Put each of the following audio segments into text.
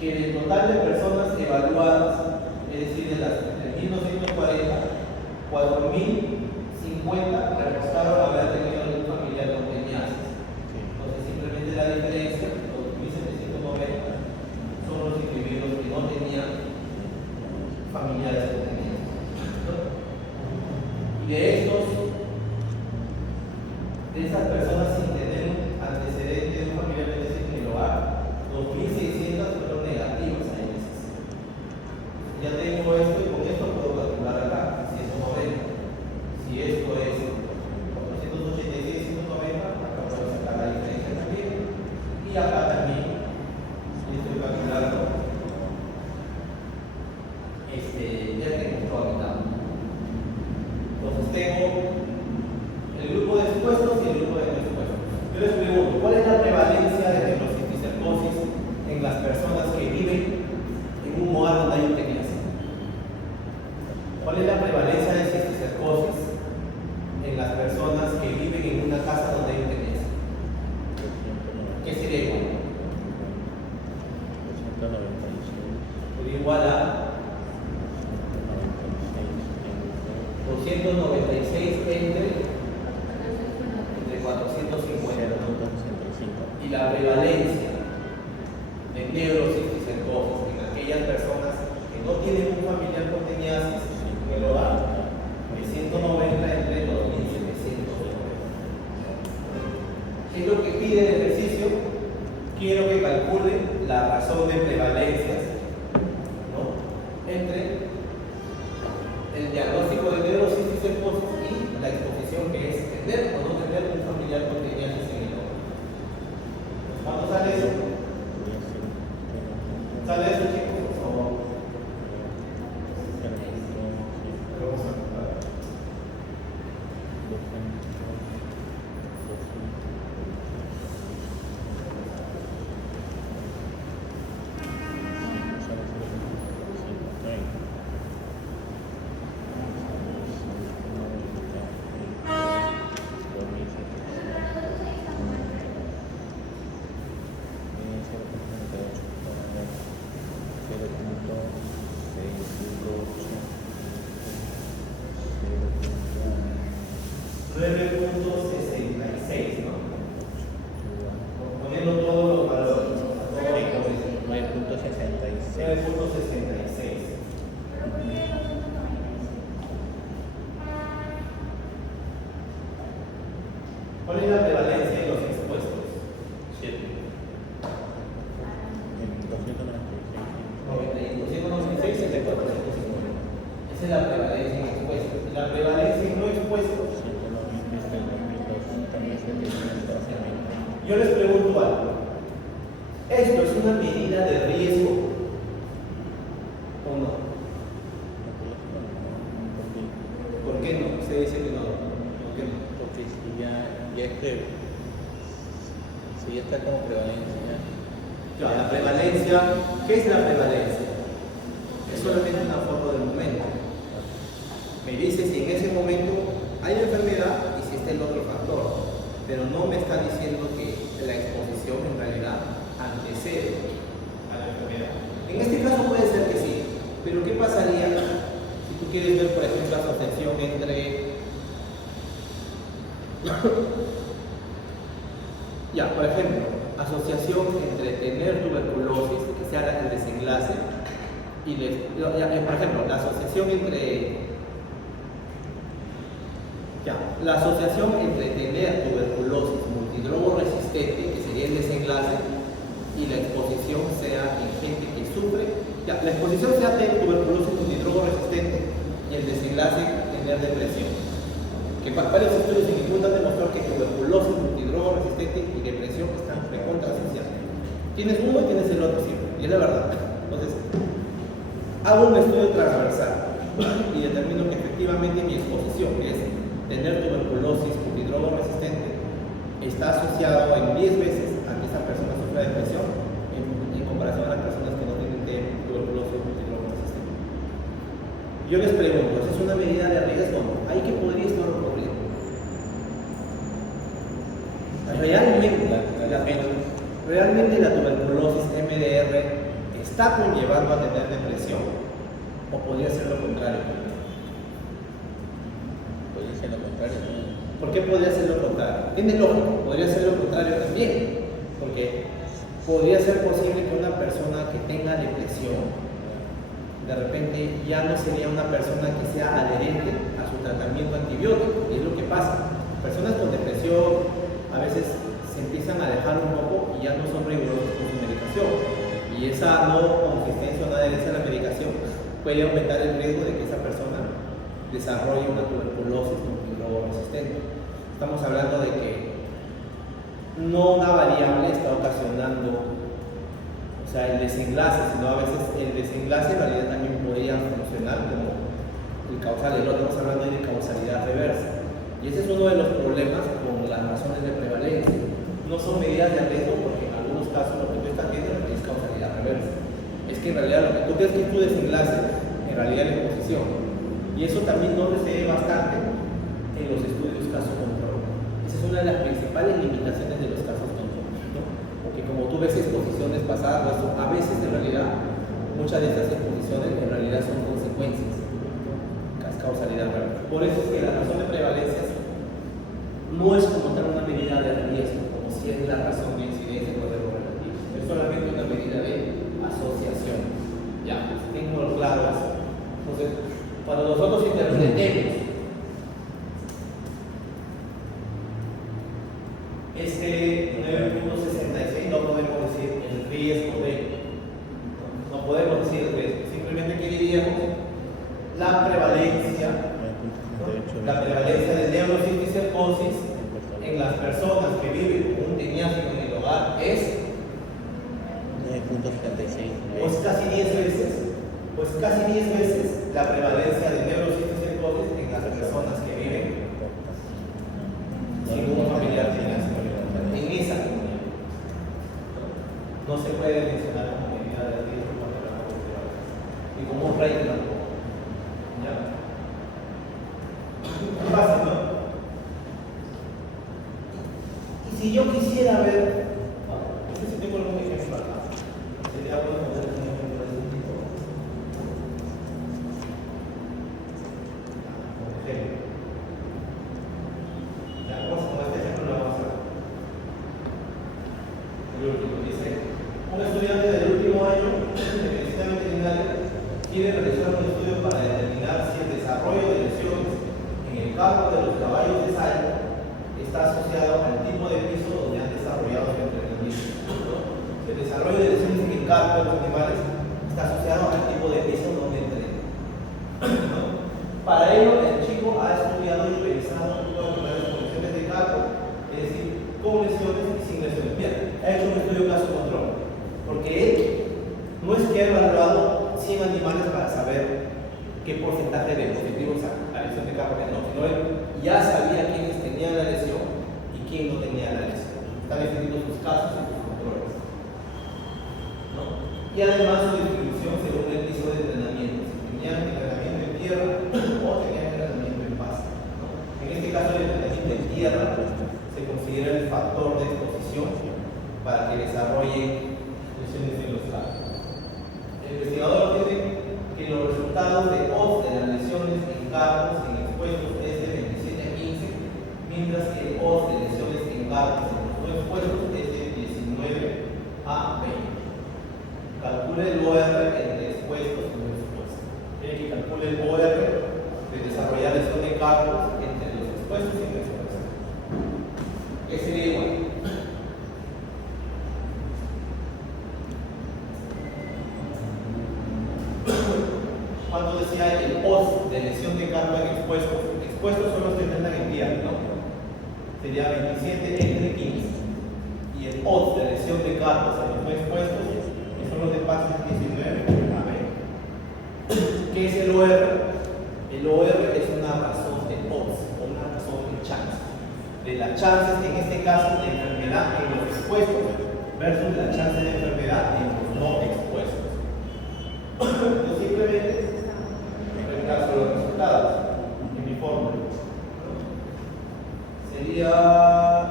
que del total de personas evaluadas, es decir, de las 1.240, 4.050 reportaron haber tenido algún familiar con teniasis. Entonces, simplemente la diferencia, los 1.790 son los individuos que no tenían familiares con teniasis. Y de esas personas sin tener antecedentes de un familiar en el hogar, 2.600 fueron negativas a índices. Ya tengo esto y con esto puedo calcular acá, si es 90. Si esto es 486, 190, acá puedo sacar la diferencia también. Y acá también estoy calculando ya tengo todo anotado. Entonces tengo el grupo de expuestos y el grupo de no expuestos. Yo les pregunto, ¿cuál es la prevalencia de neurocisticercosis en las personas que viven en un hogar donde hay un teniasis? ¿Cuál es la prevalencia de cisticercosis en las personas que viven en una casa donde hay un teniasis? ¿Qué sería igual? Sería igual a 296 entre 450. Y la prevalencia de neurocisticercosis en aquellas personas que no tienen un familiar con teniasis en el hogar es 190 entre 2.790. ¿Qué es lo que pide el ejercicio? Quiero que calcule la razón de prevalencias, ¿no?, entre el diagnóstico de neurocisticercosis y la exposición, que es tener o no tener un familiar con teniasis en el hogar. ¿Cuándo sale eso? ¿Sale eso, chicos? Por favor. ¿Cuál es la prevalencia de los expuestos? 7. 296 entre 450. Esa es la prevalencia en expuestos. La prevalencia en no expuestos. Yo les pregunto algo. ¿Esto es una medida de riesgo o no? ¿Por qué no? Usted dice que no. ¿Por qué no? Porque si ya es que si ya está como prevalencia. Ya, la prevalencia, ¿qué es la prevalencia? Es solamente una foto del momento. Me dice si en ese momento hay enfermedad y si está el otro factor, pero no me está diciendo que la exposición en realidad antecede a la enfermedad. En este caso puede ser que sí, pero ¿qué pasaría si tú quieres ver, por ejemplo, la asociación entre por ejemplo, asociación entre tener tuberculosis, que sea el desenlace, y por ejemplo, la asociación entre tener tuberculosis multidrogo resistente, que sería el desenlace, y la exposición sea en gente que sufre, la exposición sea tener tuberculosis multidrogo resistente y el desenlace tener depresión. Que varios estudios en Inglaterra han demostrado que tuberculosis multidrogo resistente y depresión están recontra asociadas. Tienes uno y tienes el otro siempre, y es la verdad. Entonces, hago un estudio transversal y determino que efectivamente mi exposición, que es tener tuberculosis multidrogo resistente, está asociado en 10 veces a que esa persona sufra depresión en comparación a las personas que no tienen tuberculosis multidrogo resistente. Yo les pregunto, ¿esa es una medida de riesgo o no? ¿Ahí que podría estar ocurriendo? Realmente la tuberculosis MDR está conllevando a tener depresión, o podría ser lo contrario. Podría ser lo contrario, ¿no? ¿Por qué podría ser lo contrario? Tiene lógica, podría ser lo contrario también, porque podría ser posible que una persona que tenga depresión, de repente ya no sería una persona que sea adherente a su tratamiento antibiótico, y es lo que pasa. Personas con depresión a veces se empiezan a alejar un poco y ya no son rigurosos con su medicación, y esa no consistencia o no adherencia a la medicación puede aumentar el riesgo de que esa persona desarrolle una tuberculosis multidrogoresistente. Estamos hablando de que no una variable está ocasionando, o sea, el desenlace, sino a veces el desenlace en realidad también podría funcionar como el causal. Estamos hablando de causalidad reversa, y ese es uno de los problemas con las razones de prevalencia. No son medidas de riesgo porque en algunos casos lo que tú estás viendo es causalidad reversa. Es que en realidad lo que tú crees que es tu desenlace, en realidad es la exposición. Y eso también no se ve bastante en los estudios caso-control. Esa es una de las principales limitaciones de los casos control, ¿no? Porque como tú ves exposiciones pasadas, a veces en realidad, muchas de estas exposiciones en realidad son consecuencias, causalidad reversa. Por eso es que la razón de prevalencia no es como tal una medida de riesgo, como si es la razón de incidencia o de relativo. Es solamente una medida de asociación. Ya, pues tengo claro eso. Entonces, cuando nosotros interpretemos este 9.66, no podemos decir el riesgo de, no podemos decir el riesgo, simplemente que diríamos la prevalencia de neurocisticercosis en las personas que viven con un teniásico en el hogar es 9.76. pues casi 10 veces la prevalencia de neurocisticercosis en las personas que viven sin un familiar teniásico en esa comunidad. No se puede mencionar como medida de riesgo contra la población y como un rey de la población. ¿Ya? Fácil, ¿no? Y si yo quisiera ver, no sé si tengo algún ejemplo acá, sería bueno poner un ejemplo de este tipo. Por ejemplo, ya, vamos con este ejemplo, lo vamos a ver. El último dice: un estudiante del último año de medicina veterinaria quiere realizar un estudio para determinar si el desarrollo de lesiones en el campo de los caballos de salto está asociado al tipo de piso donde han desarrollado su entrenamiento. Si el desarrollo de lesiones en el campo de los animales está asociado al tipo de piso donde entrenan. Para ello, el chico ha estudiado y revisado un grupo de lesiones de campo, es decir, con lesiones y sin lesiones. Bien, ha hecho un estudio caso-control, porque él no es que ha evaluado 100 animales para saber qué porcentaje de positivos a la lesión de campo no, sino él ya sabía quiénes tenían la lesión y quién no tenía la lesión. Está definiendo sus casos y sus controles, ¿no? Y además su distribución según el piso de entrenamiento, si tenían entrenamiento en tierra o tenían entrenamiento en pasto, ¿no? En este caso el entrenamiento en tierra se considera el factor de exposición para que desarrollen lesiones en los casos. El investigador tiene que los resultados de odds de las lesiones en carros en expuestos es de 27 a 15, mientras que el odds de lesiones en carros en los no expuestos es de 19 a 20. Calcule el OR entre expuestos y no expuestos. Tiene que calcule el OR de desarrollar lesión de carros entre los expuestos y no expuestos. ¿Qué sería igual? ¿Cuánto decía el OS de lesión de carpo en expuestos? Expuestos son los que entrenan en tierra, ¿no? Sería 27 entre 15. Y el OS de lesión de carpo en los no expuestos, que son los de pasos 19 a 20. ¿Qué es el OR? El OR es una razón de odds, o una razón de chance. De las chances, en este caso, de enfermedad en los expuestos versus la chance de enfermedad en los no expuestos. Entonces, simplemente reemplazo los resultados en mi fórmula. Sería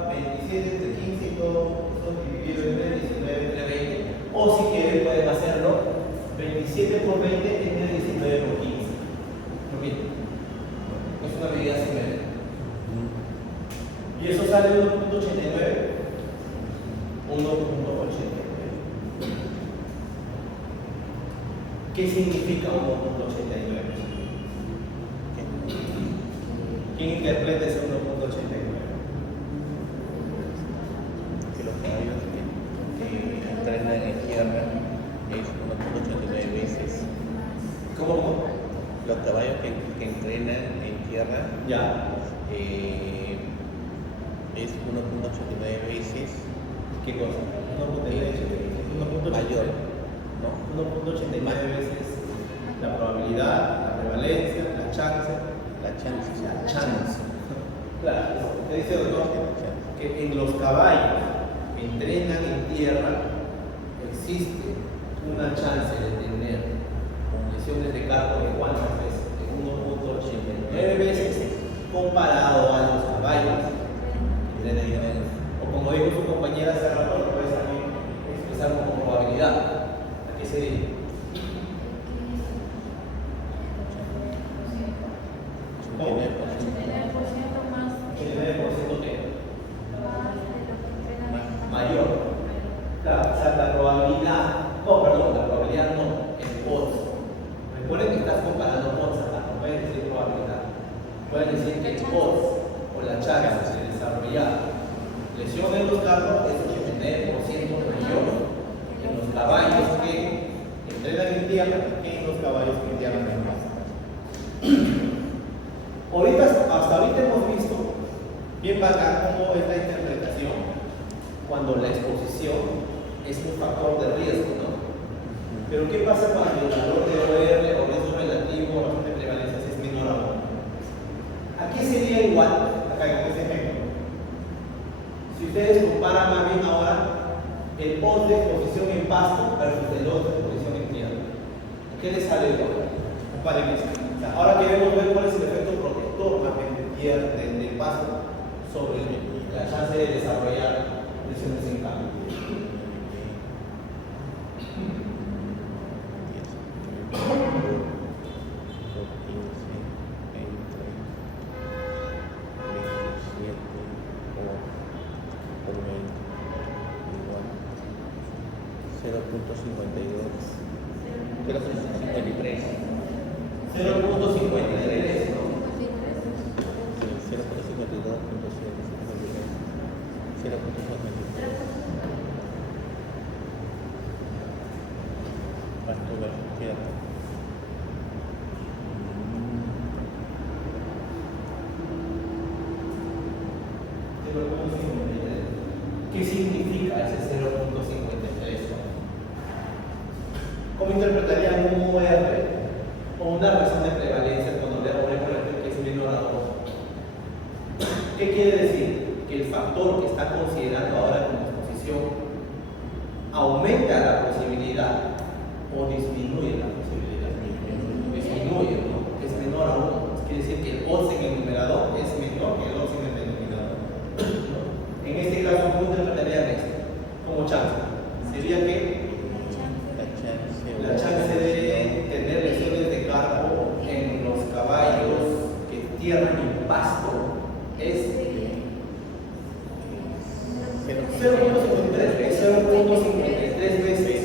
27 entre 15 y todo eso dividido entre 19 entre 20. O si quieren, pueden hacerlo 17 por 20 es 19 por 15. Repito, es una medida similar. Y eso sale 1.89. 1.89. ¿Qué significa 1.89? ¿Quién interpreta ese 1.89? Que los caballos que entrenan en tierra es 1.89 veces. ¿Cómo? Los caballos que entrenan en tierra Ya. Es 1.89 veces ¿Qué cosa? 1.89 mayor, ¿no? 1.89 veces la probabilidad, la prevalencia, la chance. La chance. La chance. Claro, te dice doctor La chance. que en los caballos que entrenan en tierra existe una chance de tener lesiones de carpo de cuántas veces, de 1.89 veces comparado a los caballos que entrenan en tierra. O como dijo su compañera hace rato, lo puedes también expresar como probabilidad. ¿A qué se dice? ¿Cómo? 89% que mayor. Claro, o sea, la probabilidad, no, perdón, la probabilidad no, el odds. Recuerden que estás comparando odds acá, no pueden decir probabilidad. Pueden decir que el odds o la chance de desarrollar lesión en los carros es 89% mayor en los caballos que entrenan en tierra que en los caballos que entrenan en masa. Hasta ahorita hemos visto bien bacán cómo es la interpretación cuando la exposición es un factor de riesgo, ¿no? Pero ¿qué pasa cuando el valor de OR o riesgo relativo o razón de prevalencia es menor a 1? Aquí sería igual, acá en este ejemplo. Si ustedes comparan más bien ahora el odds de exposición en pasto versus el odds de exposición en tierra, ¿qué les sale igual? Comparen esto. O sea, ahora queremos ver cuál es el efecto protector más bien de tierra, del pasto sobre la chance de desarrollar lesiones en cambio. ¿Qué significa ese 0.53? ¿Cómo interpretarían un UR o una razón de prevalencia cuando le hago que es menor a 2? ¿Qué quiere decir? Que el factor que está considerando ahora como exposición aumenta la posibilidad o disminuye la posibilidad. Disminuye, ¿no? Es menor a 1. Quiere decir que el odds en el numerador es menor que el odds en el denominador. En este caso, ¿cómo interpretarían esto? Como chance. Sería que la chance de tener lesiones de carpo en los caballos que tierran en pasto es 0.53 veces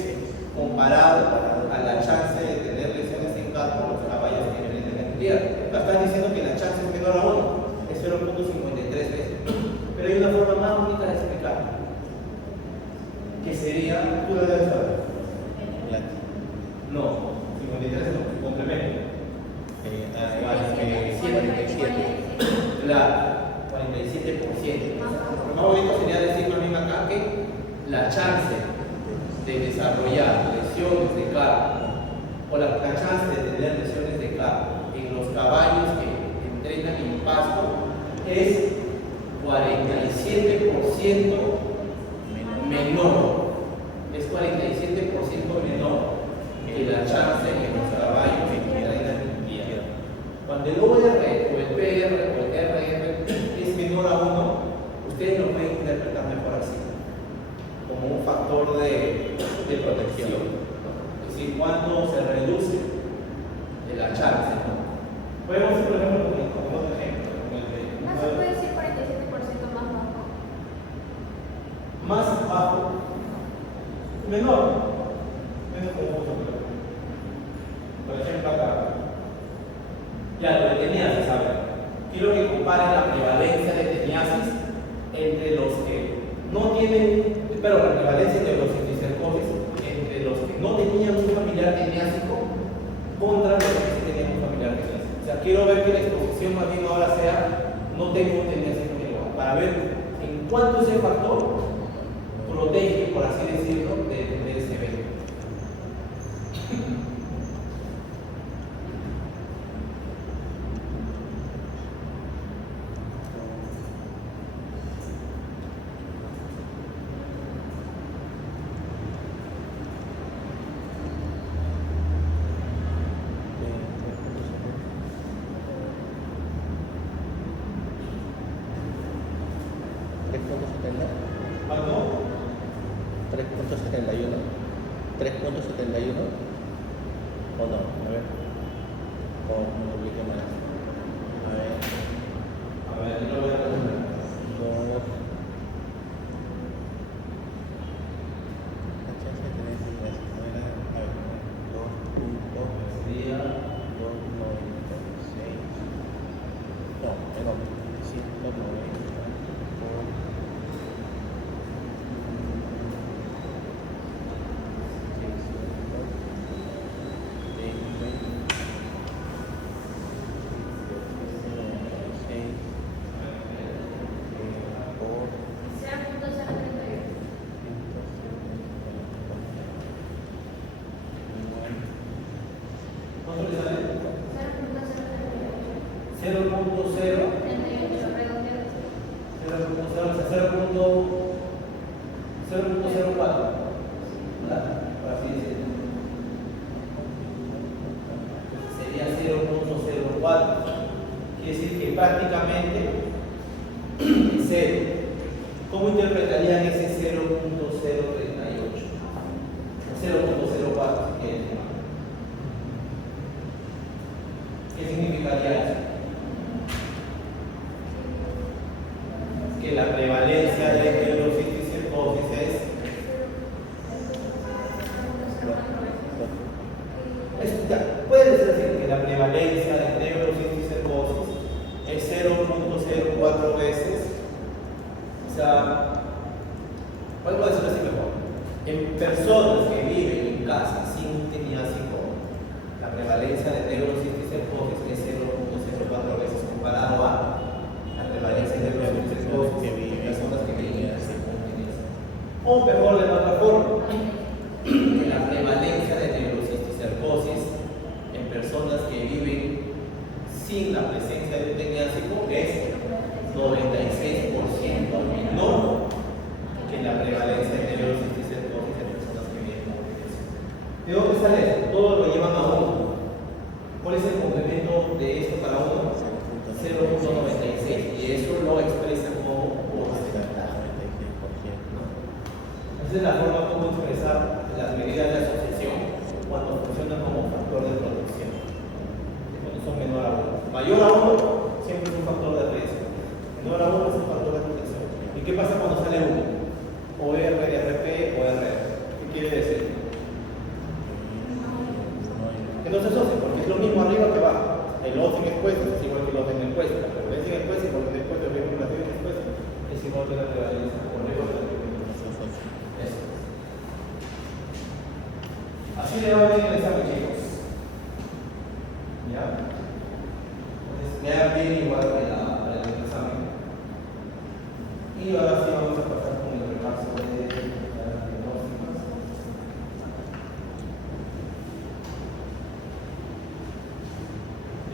comparado a la chance de tener lesiones en carpo en los caballos que entrenan en tierra. Están diciendo que la chance es menor a 1, es 0.53 veces. Pero hay una forma más bonita de explicar, que sería, tú lo debes saber. No, 53 no, complemento. 47. Claro, 47%. Lo más bonito sería decir también acá que la chance de desarrollar lesiones de carpo o la chance de tener lesiones de carpo en los caballos que entrenan en pasto es 47% menor. Es 47% menor que la chance en los caballos que entrenan en tierra. Cuando el OR o el PR o el RR es menor a 1, ustedes lo pueden interpretar mejor así, como un factor de protección. Es decir, cuánto se reduce el chance, ¿no? Podemos decir, por ejemplo, como otro ejemplo. No se puede decir 47% más bajo. Más bajo, menor confuso. Por ejemplo, acá. Ya, lo de teniasis, a ver. Quiero que comparen la prevalencia de teniasis entre los que no tienen, pero la prevalencia de los cisticercosis entre los que no tenían un familiar teniásico contra los que sí tenían un familiar teniásico. O sea, quiero ver que la exposición más bien ahora sea no tengo un teniásico elevado, para ver en cuánto ese factor protege, por así decirlo, de tener ese evento. ¿Cuánto? 3.71. 3.71. ¿O no? A ver. O multiplique más. A ver, yo lo voy a poner. 2. La chance de tener si no era, a ver, 2.296. No, perdón, 190. ¿Cuánto le sale? 0.0. 0.04. Por así decirlo. Sería 0.04. Quiere decir que prácticamente es 0. ¿Cómo interpretarían ese 0.038? 0.04. ¿Qué significaría eso? Que la prevalencia de neurocisticercosis puede ser así, que la prevalencia de neurocisticercosis es 0.04 veces, o sea, podemos decirlo así mejor, en personas que viven en casa sin teniásico, la prevalencia de neurocisticercosis es 0.04 veces comparado a la prevalencia de neurocisticercosis en personas que viven sin teniásico. O mejor de otra forma, que la prevalencia de neurocisticercosis en personas que viven sin la presencia de un teniásico es 96% menor que la prevalencia de neurocisticercosis en personas que viven con teniásico. ¿De dónde sale esto? Todo lo llevan a 1. ¿Cuál es el complemento de esto para 1? 0.96. Y eso lo expresa como porcentaje. Esa es la forma como expresar las medidas de asociación cuando funcionan como factor de protección. Cuando son menor a 1. Mayor a 1 siempre es un factor de riesgo. Menor a 1 es un factor de protección. ¿Y qué pasa cuando sale 1? O RRP o RR. ¿Qué quiere decir? Que no se asocia, porque es lo mismo arriba que abajo. El lote en expuesto es igual que el lote en expuesto. La prevalencia en expuesto igual que en expuesto, el regulativo en expuesto es igual que la prevalencia por arriba de la eso. Así le va bien el examen, chicos. ¿Ya? Entonces, le va bien igual para el examen. Y ahora sí vamos a pasar con el repaso de las diagnósticas.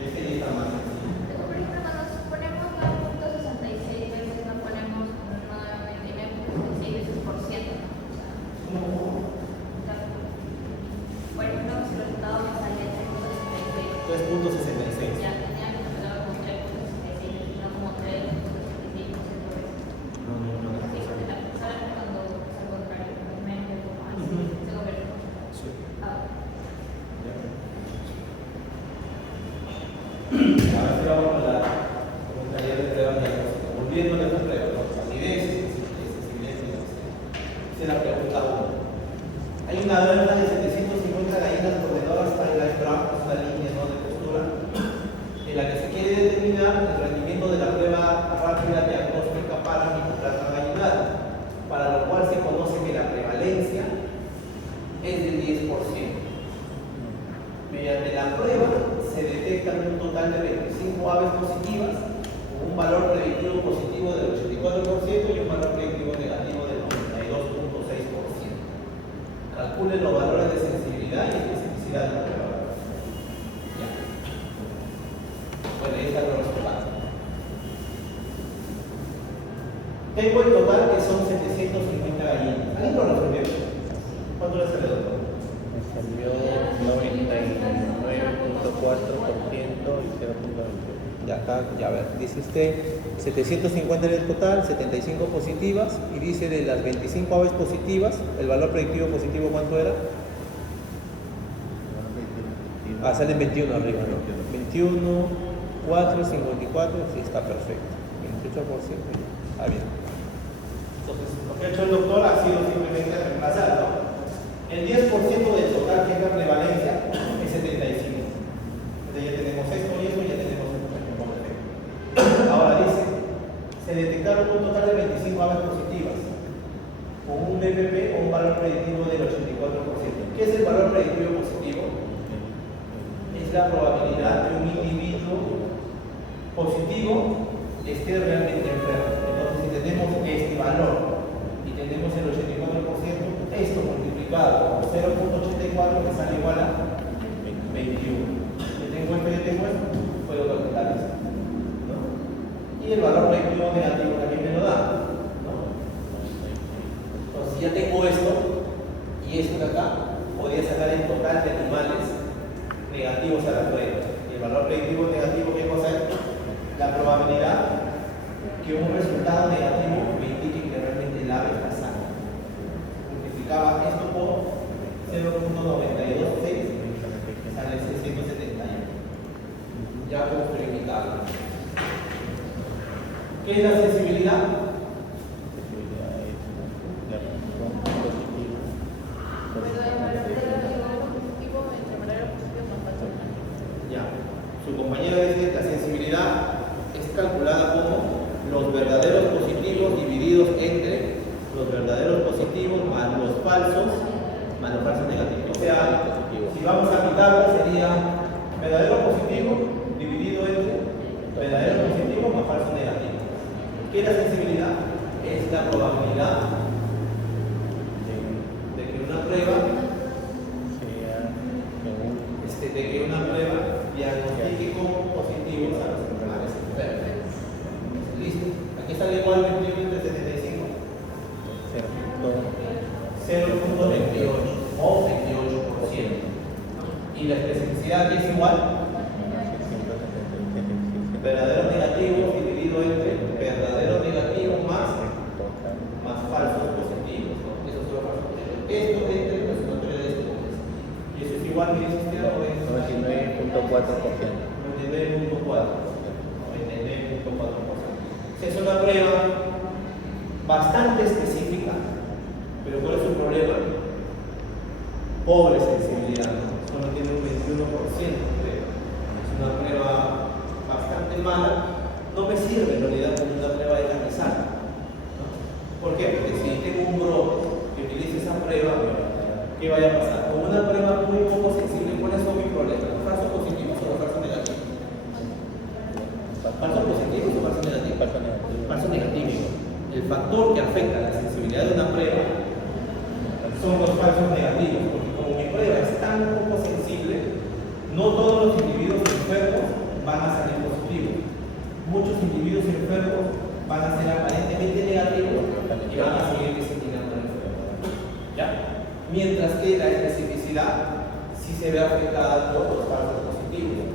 Este ya está más sencillo. Por ejemplo, cuando ponemos 9.66 veces, no ponemos 9.66 veces por ciento. Por ejemplo, si el resultado me sale 3.66. 3.66. Ya tenía que empezar con 3.66, no como 3.66%. Sí, porque ¿sabes cuando es al contrario? Se convierte. Sí. Ahora sí vamos a la taller de pruebas diagnósticas. Volviendo a las pruebas, ¿no? Validez, sensibilidad. Esa es la pregunta 1. Hay una granja de 750 gallinas proveedoras para el Brown, es una línea, ¿no?, de postura, en la que se quiere determinar el rendimiento de la prueba rápida diagnóstica para Mycoplasma gallinaria, para lo cual se conoce que la prevalencia es del 10%. Mediante la prueba se detectan un total de 25 aves positivas, con un valor predictivo positivo del 84% y un valor predictivo negativo del 92.6%. Calculen los valores de sensibilidad y especificidad de la prueba. Ya. Bueno, ahí están los resultados. Tengo el total que son 750 gallinas. ¿Alguien lo resolvió? ¿Cuánto le salió, doctor? Me salió 99.4% y 0.28. Ya acá, ya a ver, dice usted 750 en el total, 75 positivas, y dice de las 25 aves positivas, el valor predictivo positivo, ¿cuánto era? Ah, salen 21 arriba, ¿no? 21, 4, 54, sí, está perfecto. 28%, ya, está bien. Entonces, lo que ha hecho el doctor ha sido simplemente reemplazar, ¿no? El 10% del total, que es la prevalencia, es 75. Entonces ya tenemos esto y esto, y ya tenemos un perfecto. Ahora dice, se detectaron un total de 25 aves positivas, con un BPP o un valor predictivo del 84%. ¿Qué es el valor predictivo positivo? Es la probabilidad que un individuo positivo esté realmente enfermo. Entonces, si tenemos este valor y tenemos el 84%, esto multiplicado por 0.84 me sale igual a 21. Yo tengo esto, yo tengo esto, puedo calcular esto, ¿no? Y el valor predictivo negativo también me lo da, ¿no? Entonces, si ya tengo esto y esto de acá, podría sacar el total de animales negativos a la prueba. Y el valor predictivo negativo, ¿qué cosa es? La probabilidad que un resultado negativo me indique que realmente el ave está sana. Multiplicaba esto por 0.926, sale 671. Ya como experimentarlo. ¿Qué es la sensibilidad? Ya. Su compañero dice que la sensibilidad es calculada como los verdaderos positivos divididos entre los verdaderos positivos más los falsos negativos. O sea, si vamos a quitarlo sería verdadero positivo dividido entre verdadero positivo más falso negativo. ¿Qué es la sensibilidad? Es la probabilidad de que una prueba diagnostique como positivos a los animales enfermos. ¿Listo? Aquí sale igual 21 entre 75. 0.28 o 28%. Y la especificidad que es igual verdadero negativo dividido entre verdadero negativo más falsos positivos, ¿no? Eso es lo falso positivo. Esto entre la sumatoria de esto. Y eso es igual que dice usted, o es 99.4%. 99.4%. Es una prueba bastante específica, pero ¿cuál es su problema? Pobre sensibilidad, ¿no? Solo tiene un 21%, creo. Es una prueba bastante mala. No me sirve en realidad como una prueba de camisar, ¿no? ¿Por qué? Porque si tengo un brote que utilice esa prueba, ¿qué vaya a pasar? Con una prueba muy poco sensible, ¿cuáles son mis problemas? ¿Falsos positivos o falsos negativos? ¿Falsos positivos o falsos negativos? Falso negativo. El factor que afecta la sensibilidad de una prueba son los falsos negativos, porque como mi prueba es tan poco sensible, no todos los individuos enfermos van a salir positivos. Muchos individuos enfermos van a ser aparentemente negativos y van a seguir diseminando la enfermedad. ¿Ya? Mientras que la especificidad sí se ve afectada por los falsos positivos.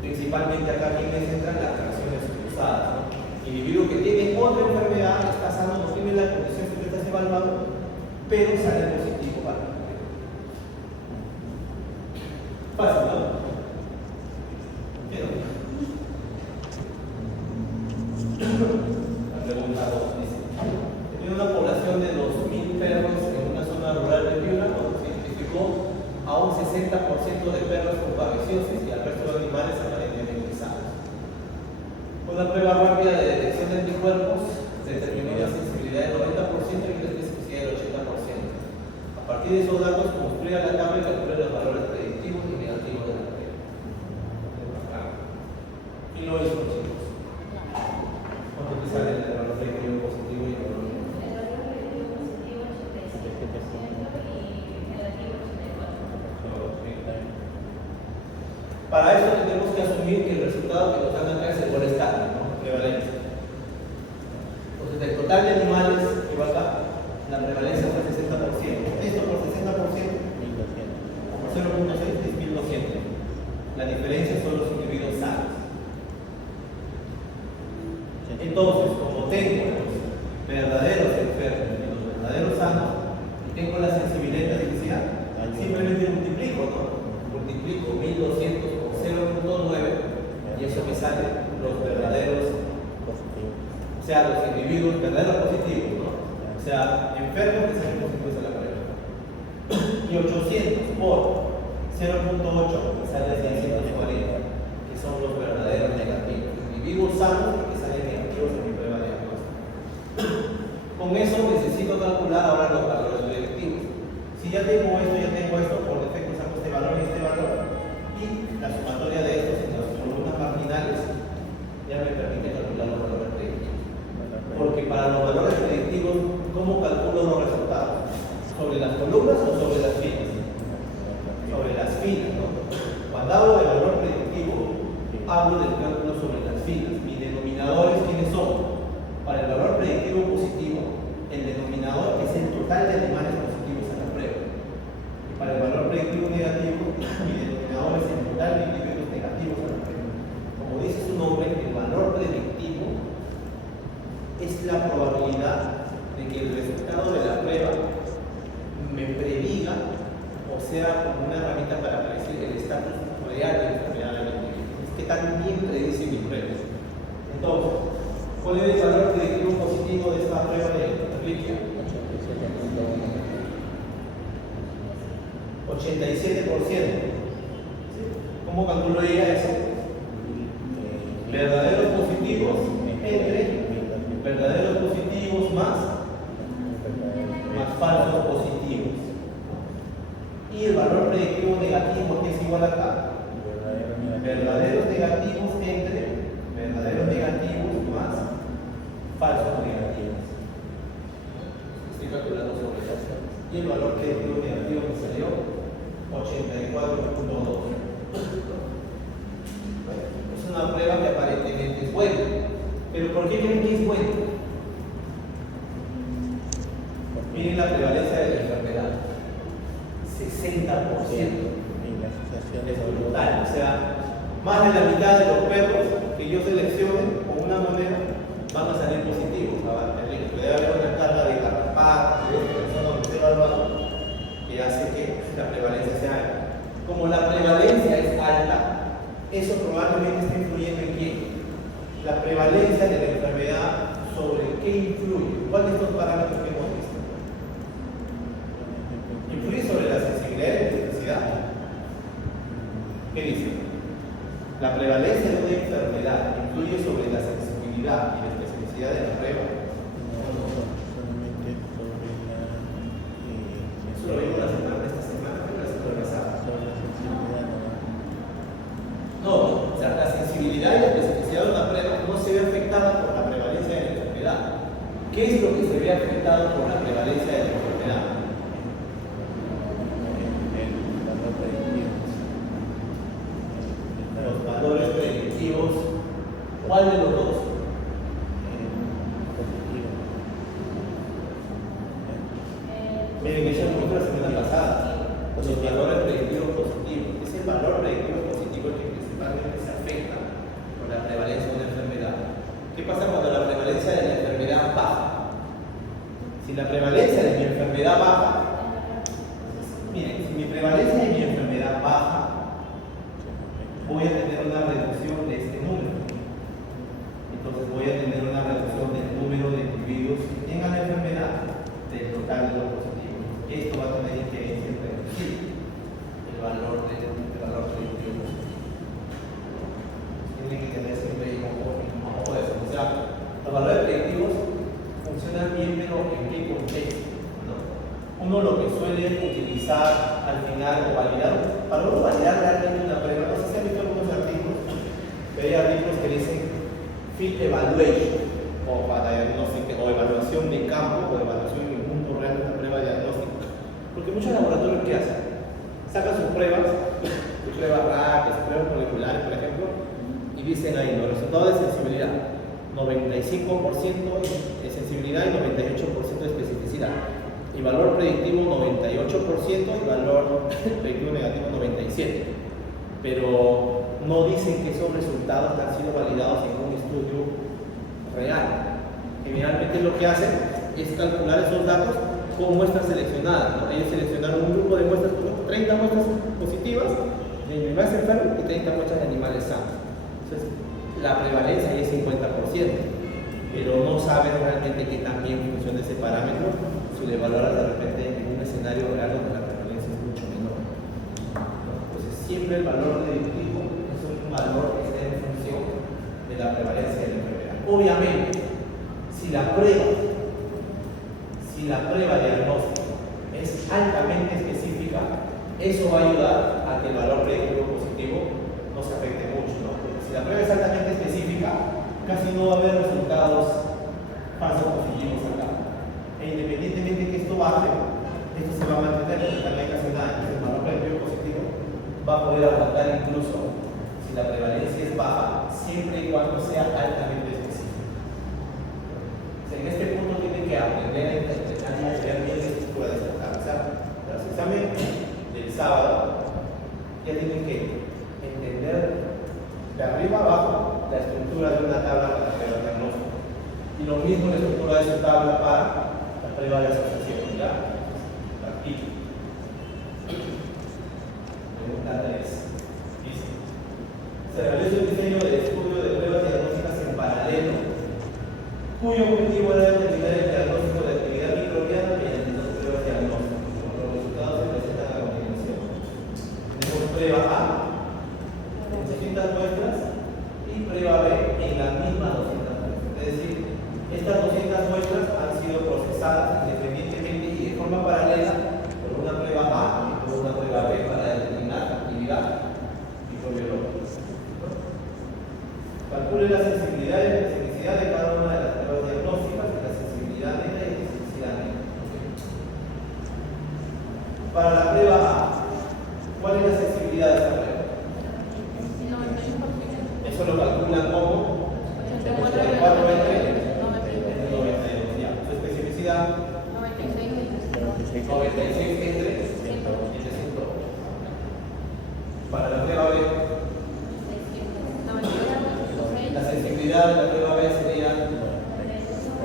Principalmente acá quienes entran las reacciones cruzadas, ¿no? El individuo que tiene otra enfermedad, está sano, no tiene la condición que estás evaluando, pero sale positivo para la prueba. Fácil, ¿no? ¿Entiendes? 60% de perros con babesiosis y al resto de animales aparentemente sanos. Una prueba rápida de detección de anticuerpos determinó la sensibilidad del 90% y la especificidad del 80%. A partir de esos datos, construye la tabla y calcula los valores predictivos y negativos de la prueba. Y lo hizo, chicos. ¿Cuánto te sale el valor predictivo positivo y el valor negativo? El valor predictivo positivo 87% y negativo 84%. Para esto tenemos que asumir que el resultado que nos dan acá es el gol estándar, ¿no? Prevalencia. Entonces, del total de animales que va acá, la prevalencia fue 60%. Esto por 60%, por 0.6 es 1200. La diferencia son los individuos sanos. Entonces, como tengo los verdaderos enfermos y los verdaderos sanos, y tengo la sensibilidad y felicidad, simplemente multiplico, ¿no? Multiplico 1200 por 0.9 y eso me sale los verdaderos positivos. O sea, los individuos verdaderos positivos, ¿no? O sea, enfermos que salen positivos a la prueba. Y 800 por 0.8 me sale 640, que son los verdaderos negativos. Individuos sanos que salen negativos en mi prueba diagnóstica. Con eso necesito calcular ahora los valores predictivos. Si ya tengo esto, por defecto saco este valor y este valor, y la sumatoria de estos en las columnas marginales ya me permite calcular los valores predictivos. Porque para los valores predictivos, ¿cómo calculo los resultados? ¿Sobre las columnas o sobre las filas? Sobre las filas, ¿no? Cuando hablo de valor predictivo, hablo del cálculo sobre las filas. Mis denominadores, ¿quiénes son? Para el valor predictivo positivo, el denominador es el total de animales positivos a la prueba. Y para el valor predictivo negativo, mi denominador es el total de individuos negativos a la prueba. Como dice su nombre, el valor predictivo es la probabilidad de que el resultado de la prueba me prediga, o sea, como una herramienta para predecir el estatus real de la enfermedad del individuo. Es que también predice mis pruebas. Entonces, ¿cuál es el valor predictivo positivo de esta prueba de Ehrlichia? 87%. ¿Cómo calculo ella eso? Verdaderos positivos entre verdaderos positivos más falsos positivos. Y el valor predictivo negativo, que es igual acá, verdaderos negativos entre verdaderos negativos más falsos negativos. Estoy calculando sobre eso. Y el valor predictivo negativo me salió 84.2. Es una prueba que aparentemente es buena. ¿Pero por qué creen que es buena? Miren la prevalencia de la enfermedad. 60%. Es brutal. O sea, más de la mitad de los perros que yo seleccione con una moneda van a salir positivos. Puede haber una carga de garrapatas, de personas que se evaluado, que hace que la prevalencia sea alta. Como la prevalencia es alta, eso probablemente está influyendo en quién. La prevalencia de la enfermedad, ¿sobre qué influye? ¿Cuál de estos parámetros que hemos visto? Influye sobre la sensibilidad y la especificidad. ¿Qué dice? La prevalencia de una enfermedad influye sobre la sensibilidad y la especificidad de la prueba. Eso lo vimos esta semana, la semana pasada. No, o sea, la sensibilidad y la especificidad de una prueba no se ve afectada por la prevalencia de la enfermedad. ¿Qué es lo que se ve afectado por la prevalencia de la enfermedad? Los valores predictivos. ¿Cuál de los dos? Miren, ella lo vimos la semana pasada. Los valores predictivos positivos. Es el valor predictivo positivo el que principalmente se afecta por la prevalencia de una enfermedad. ¿Qué pasa cuando la prevalencia de la enfermedad baja? Si la prevalencia de mi enfermedad baja, miren, si mi prevalencia de mi enfermedad baja, voy a tener una reducción de este número. Entonces voy a tener una reducción del número de individuos que tengan la enfermedad del total de los positivos. Esto va a tener que reducir el valor quieren utilizar al final o validar, para uno validar realmente una prueba, no sé si han visto algunos artículos, pero hay artículos que dicen field evaluation, o para diagnóstico, o evaluación de campo, o evaluación en el mundo real de una prueba diagnóstica. Porque muchos laboratorios, ¿qué hacen? Sacan sus pruebas, sus pruebas RAC, sus pruebas moleculares, por ejemplo, y dicen ahí los resultados de sensibilidad: 95% de sensibilidad y 98% de especificidad. Y valor predictivo 98% y valor predictivo negativo 97%. Pero no dicen que esos resultados han sido validados en un estudio real. Generalmente lo que hacen es calcular esos datos con muestras seleccionadas, ¿no? Ellos seleccionaron un grupo de muestras, 30 muestras positivas de animales enfermos y 30 muestras de animales sanos. Entonces, la prevalencia ahí es 50%, pero no saben realmente qué tan bien funciona ese parámetro si le valoras de repente en un escenario real donde la prevalencia es mucho menor. Entonces, siempre el valor predictivo es un valor que está en función de la prevalencia de la enfermedad. Obviamente, si la prueba diagnóstica es altamente específica, eso va a ayudar a que el valor predictivo positivo no se afecte mucho, ¿no? Porque si la prueba es altamente específica, casi no va a haber resultados falsos positivos acá. E independientemente que esto baje, esto se va a mantener porque no hay casi nada. Entonces, el valor predictivo positivo va a poder aguantar incluso si la prevalencia es baja, siempre y cuando sea altamente específica. O sea, en este punto tienen que aprender a interpretar y crear bien la estructura de esta tabla. O sea, para su examen del sábado, ya tienen que entender de arriba a abajo la estructura de una tabla para la prueba diagnóstica. Y lo mismo la estructura de esa tabla para la prueba de asociación. ¿Ya? Aquí. Pregunta 3. Dice: se realiza un diseño de estudio de pruebas diagnósticas en paralelo, cuyo objetivo era determinar el diagnóstico de actividad microbiana mediante las pruebas diagnósticas. Los resultados se presentan a continuación. Tenemos prueba A en 200 muestras y prueba B en las mismas 200 muestras. Es decir, estas 200 muestras han sido procesadas independientemente y de forma paralela por una prueba A y por una prueba B para determinar actividad microbiológica. Calcule la sensibilidad y la especificidad de cada una de las pruebas diagnósticas y la sensibilidad neta y la especificidad neta. Para la prueba A, ¿cuál es la sensibilidad de esta prueba? Eso lo calculan como 84 entre 92. Ya. Su especificidad 96 entre 108. Para la prueba B, la sensibilidad de la prueba B sería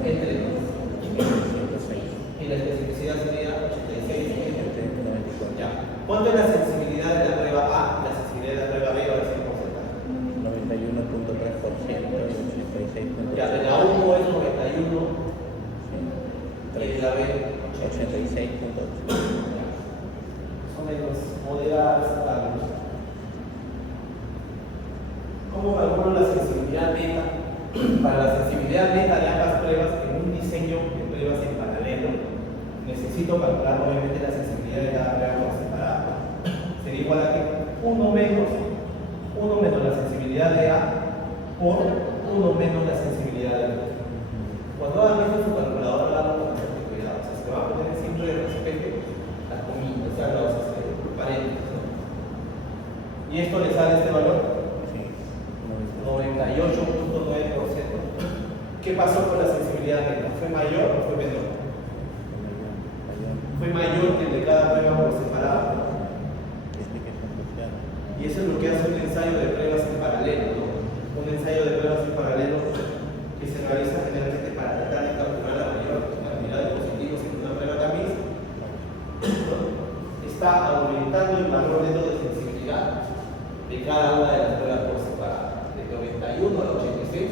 entre 2 y la especificidad sería 86 entre 94. Ya. ¿Cuánto es la sensibilidad de la prueba A y la sensibilidad de la prueba B? Ahora sí, porcentaje. 91.3% y 86.3%. Ya, de la 1 es 91 y de la B 86.8%. son menos moderadas. ¿Cómo calculo la sensibilidad neta? Para la sensibilidad neta de ambas pruebas en un diseño de pruebas en paralelo, necesito calcular obviamente la sensibilidad de cada prueba por separado. Sería igual a que 1 menos la sensibilidad de A por 1 menos la sensibilidad de B. Cuando hagan esto en su calculadora, háganlo con bastante cuidado. O sea, se va a poner siempre de respeto las comillas, o sea, los paréntesis, ¿no? Y esto le sale este valor 98.9%. ¿Qué pasó con la sensibilidad neta? ¿Fue mayor o fue menor? Fue mayor que el de cada prueba por separado. Y eso es lo que hace un ensayo de pruebas en paralelo, ¿no? Un ensayo de pruebas en paralelo que se realiza generalmente para tratar de calcular la mayor cantidad de positivos en una prueba tamiz, ¿no? Está aumentando el valor neto de sensibilidad de cada una de las pruebas por separado. De 91 al 86,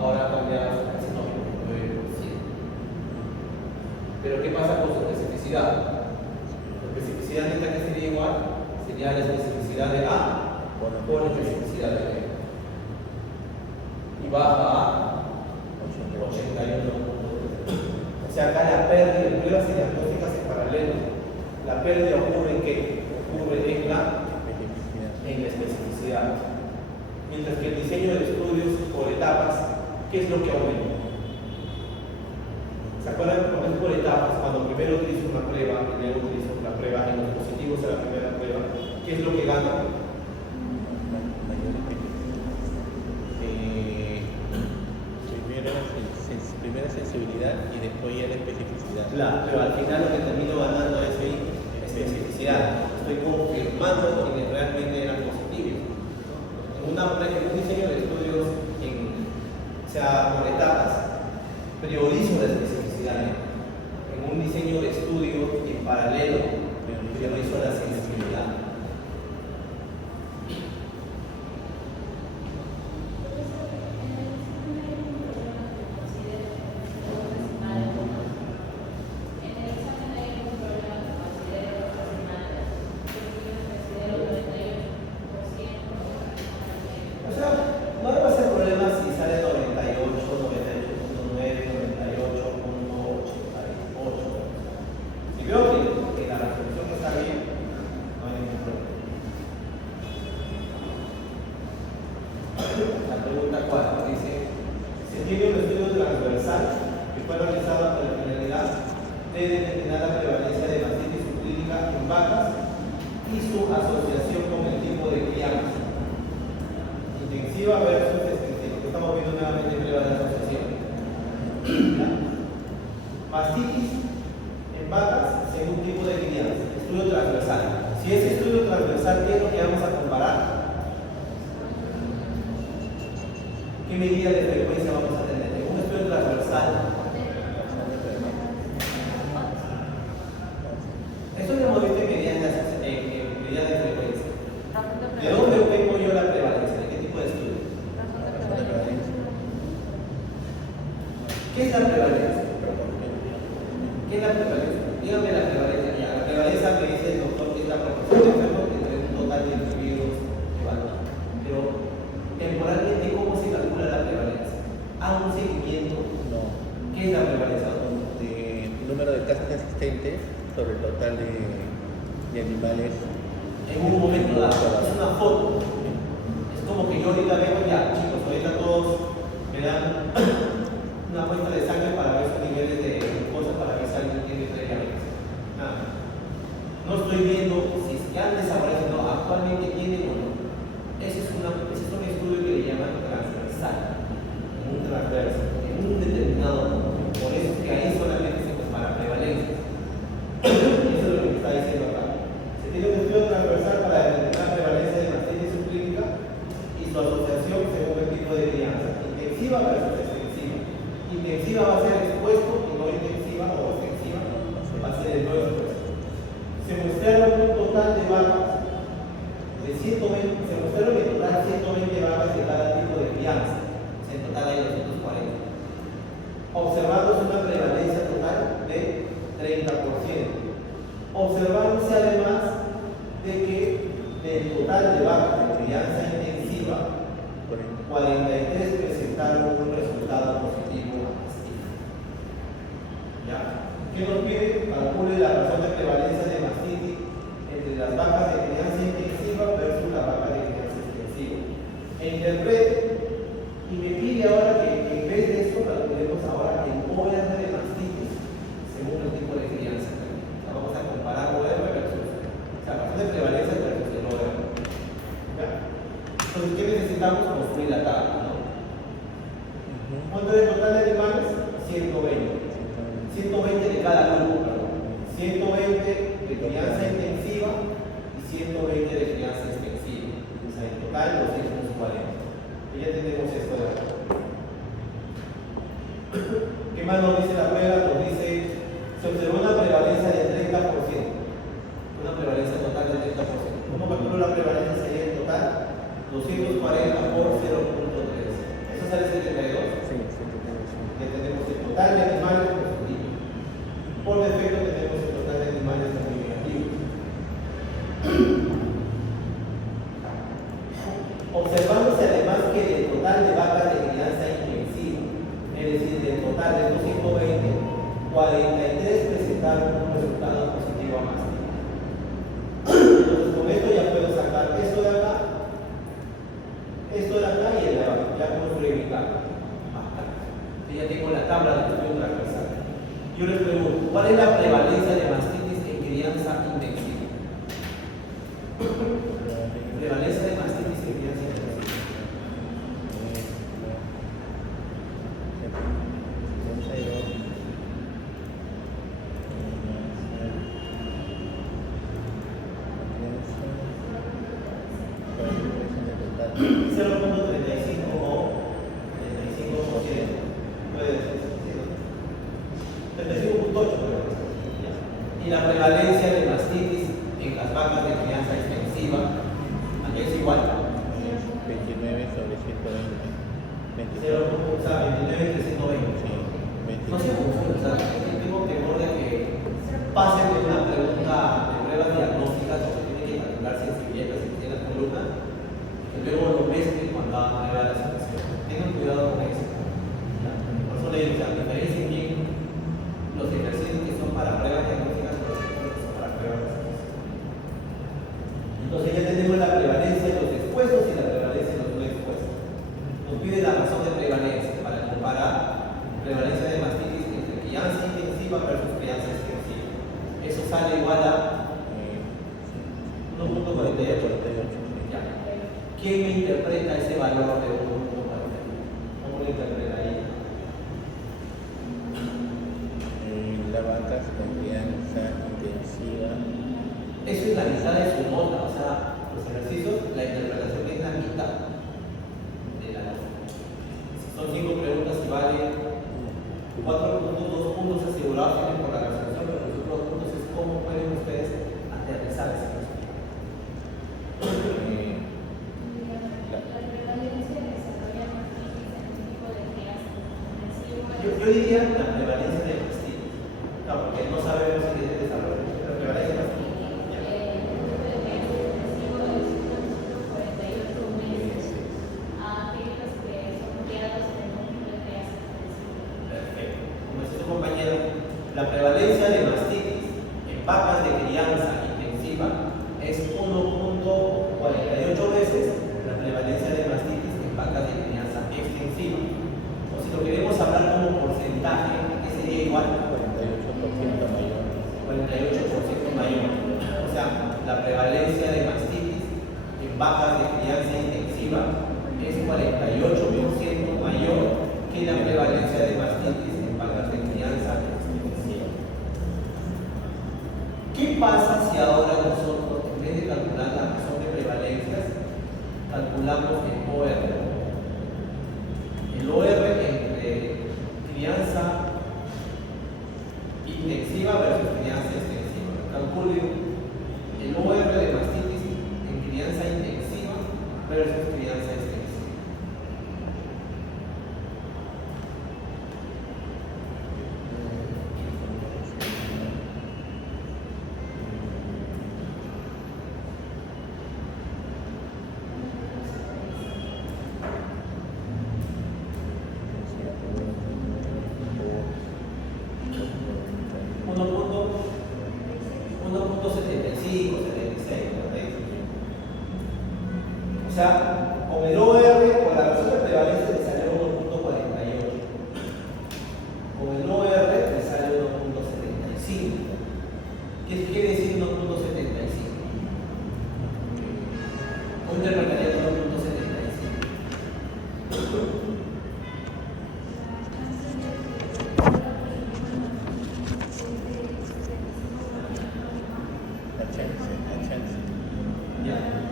ahora ha cambiado a casi 99%. Pero ¿qué pasa con su especificidad? La especificidad neta que sería igual sería la especificidad de A por la especificidad de B. Y baja a 81. O sea, acá la pérdida de pruebas y diagnósticas en paralelo La pérdida ocurre en qué? Ocurre en la especificidad. especificidad. Mientras que el diseño de estudios por etapas, ¿qué es lo que aumenta? ¿Se acuerdan cuando es por etapas? Cuando primero utilizo una prueba y luego utilizo una prueba en los positivos de la primera prueba, ¿qué es lo que gana? Mayor especificidad. Primero sensibilidad y después ya la especificidad. Claro, pero al final lo que termino ganando es mi especificidad. Estoy confirmando que realmente eran positivos. En un diseño de estudios, sea por etapas, priorizo la especificidad. En un diseño de estudio en paralelo, priorizo la sensibilidad. O sea, no debe ser problema si sale 98, 98.9, 98.88. Si veo que la resolución está bien, no hay ningún problema. La pregunta 4 dice: se tiene un estudio transversal que fue realizado con la finalidad de determinar la prevalencia de mastitis subclínica en vacas y su asociación con el tipo de crianza. Intensiva versus extensiva. Estamos viendo nuevamente pruebas de asociación. Mastitis en vacas según tipo de crianza. Estudio transversal. Si es estudio transversal, ¿qué es lo que vamos a comparar? ¿Qué medida de frecuencia vamos a tener? En un estudio transversal. Eso lo hemos visto en medida de frecuencia. ¿De dónde obtengo yo la prevalencia? ¿De qué tipo de estudio? ¿Qué es la prevalencia? ¿Qué es la prevalencia? Dígame la prevalencia. Ya, la prevalencia me dice el doctor que es la proporción de enfermos entre un total de individuos evaluados. Pero temporalmente, ¿cómo se calcula la prevalencia? ¿Hago un seguimiento? No. ¿Qué es la prevalencia? El número de casos existentes sobre el total de animales. En un momento dado, es una foto. Es como que yo ahorita veo, ya, chicos, ahorita todos me dan una muestra de sangre para ver sus niveles de glucosa, para ver si alguien tiene prediabetes. Nada. No estoy viendo si han desaparecido, no, actualmente tienen o no. Ese es un estudio que le llaman transversal, en un transverso, en un determinado punto. Por eso es que ahí solamente se compara prevalencias. Y eso es lo que me está diciendo acá. Se tiene un estudio transversal para determinar prevalencia de mastitis subclínica y su asociación según el tipo de crianza. Intensiva versus extensiva. Intensiva va a ser expuesto y no intensiva, o extensiva va a ser el no expuesto. Se mostraron un total de vacas de 120, se mostraron en total 120 vacas de cada tipo de crianza. En total hay 240. Observándose una prevalencia total de 30%. Observándose además de que del total de vacas de crianza intensiva, 43 presentaron un resultado positivo a mastitis. ¿Ya? ¿Qué nos pide? Calcule la razón de prevalencia de mastitis entre las vacas de crianza intensiva versus la vaca de crianza extensiva. E interprete y me pide ahora que en vez de esto calculemos ahora el OR de mastitis según el tipo de crianza. Vamos a comparar OR versus, o sea, razón de prevalencia versus el OR. ¿Ya? Entonces, ¿qué necesitamos? Construir la tabla, ¿no? ¿Cuánto de total de animales? 120. 120 de cada grupo, perdón. 120 de crianza intensiva y 120 de crianza extensiva. O sea, en total 240. Y ya tenemos esto de acá. ¿Qué más nos dice la prueba? Nos dice, se observó una prevalencia de 30%. Una prevalencia total de 30%. ¿Cómo calculo la prevalencia? Sería en total 240 por 0.3. ¿Eso sale 72? Sí, Que tenemos el total de animales positivos. Por defecto tenemos el total de animales también negativos. Observándose además que del total de vacas de crianza intensiva, es decir, del total de los 120, 43 presentaron un resultado positivo a mastitis. Prevalencia de mastitis en crianza intensiva. Y la prevalencia de mastitis en las vacas de crianza extensiva, aquí es igual. 29 sobre 120. 29 entre 120. Sí, No se confundan, tengo temor de que pasen de una pregunta de pruebas diagnósticas donde tienen que calcular sensibilidad y las columnas, que luego lo mezclen cuando hagan prueba de la situación. Tengan cuidado con eso. Por eso les digo, diferencien bien los ejercicios que son para pruebas diagnósticas y los ejercicios que son para pruebas de la situación. Entonces ya tenemos la prevalencia de los expuestos y la prevalencia de los no expuestos. Nos pide la razón de prevalencia para comparar prevalencia de mastitis entre crianza intensiva versus crianza extensiva. Eso sale igual a 1.48. Ya. ¿Quién me interpreta ese valor de 1.48? ¿Cómo lo interpreta ahí? Las vacas con crianza intensiva. Eso es la mitad de su nota, o sea, los ejercicios, la interpretación es la mitad de la nota. Son 5 preguntas y vale 4 puntos, 2 puntos asegurados tienen por la resolución, pero los otros puntos es cómo pueden ustedes aterrizar ese resultado. Yo diría la prevalencia de mastitis, no, porque no sabemos si es el desarrollo, la prevalencia de mastitis. Compañero, la prevalencia de mastitis en vacas de crianza intensiva es 1.48 veces la prevalencia de mastitis en vacas de crianza extensiva. O si lo queremos hablar como porcentaje, ¿qué sería igual? 48% mayor. 48% mayor. O sea, la prevalencia de mastitis en vacas de crianza intensiva es 48% mayor que la prevalencia de mastitis en vacas de crianza extensiva. ¿Qué pasa si ahora nosotros, en vez de calcular la razón de prevalencias, calculamos el OR? El OR entre crianza intensiva versus crianza extensiva. Calculen el OR de mastitis en crianza intensiva versus crianza extensiva. O sea, con el OR, con la razón de prevalencia le sale 1.48. Con el OR le sale 1.75. ¿Qué quiere decir 1.75? ¿Cómo interpretaría 1.75?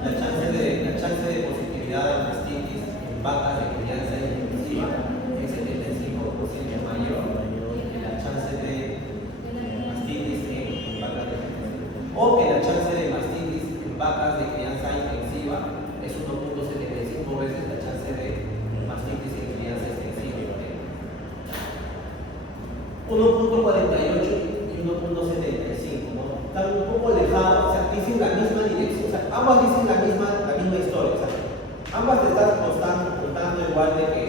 La chance de positividad de mastitis en vacas de crianza intensiva es 75% mayor que la chance de mastitis en vacas de crianza. O que la chance de mastitis en vacas de crianza intensiva es 1.75 veces la chance de mastitis en crianza extensiva. 1.48 y 1.75, ¿no? Están un poco alejados, o sea, dicen la misma dirección, o sea, ambas dicen la misma historia, o sea, ambas te están contando igual de que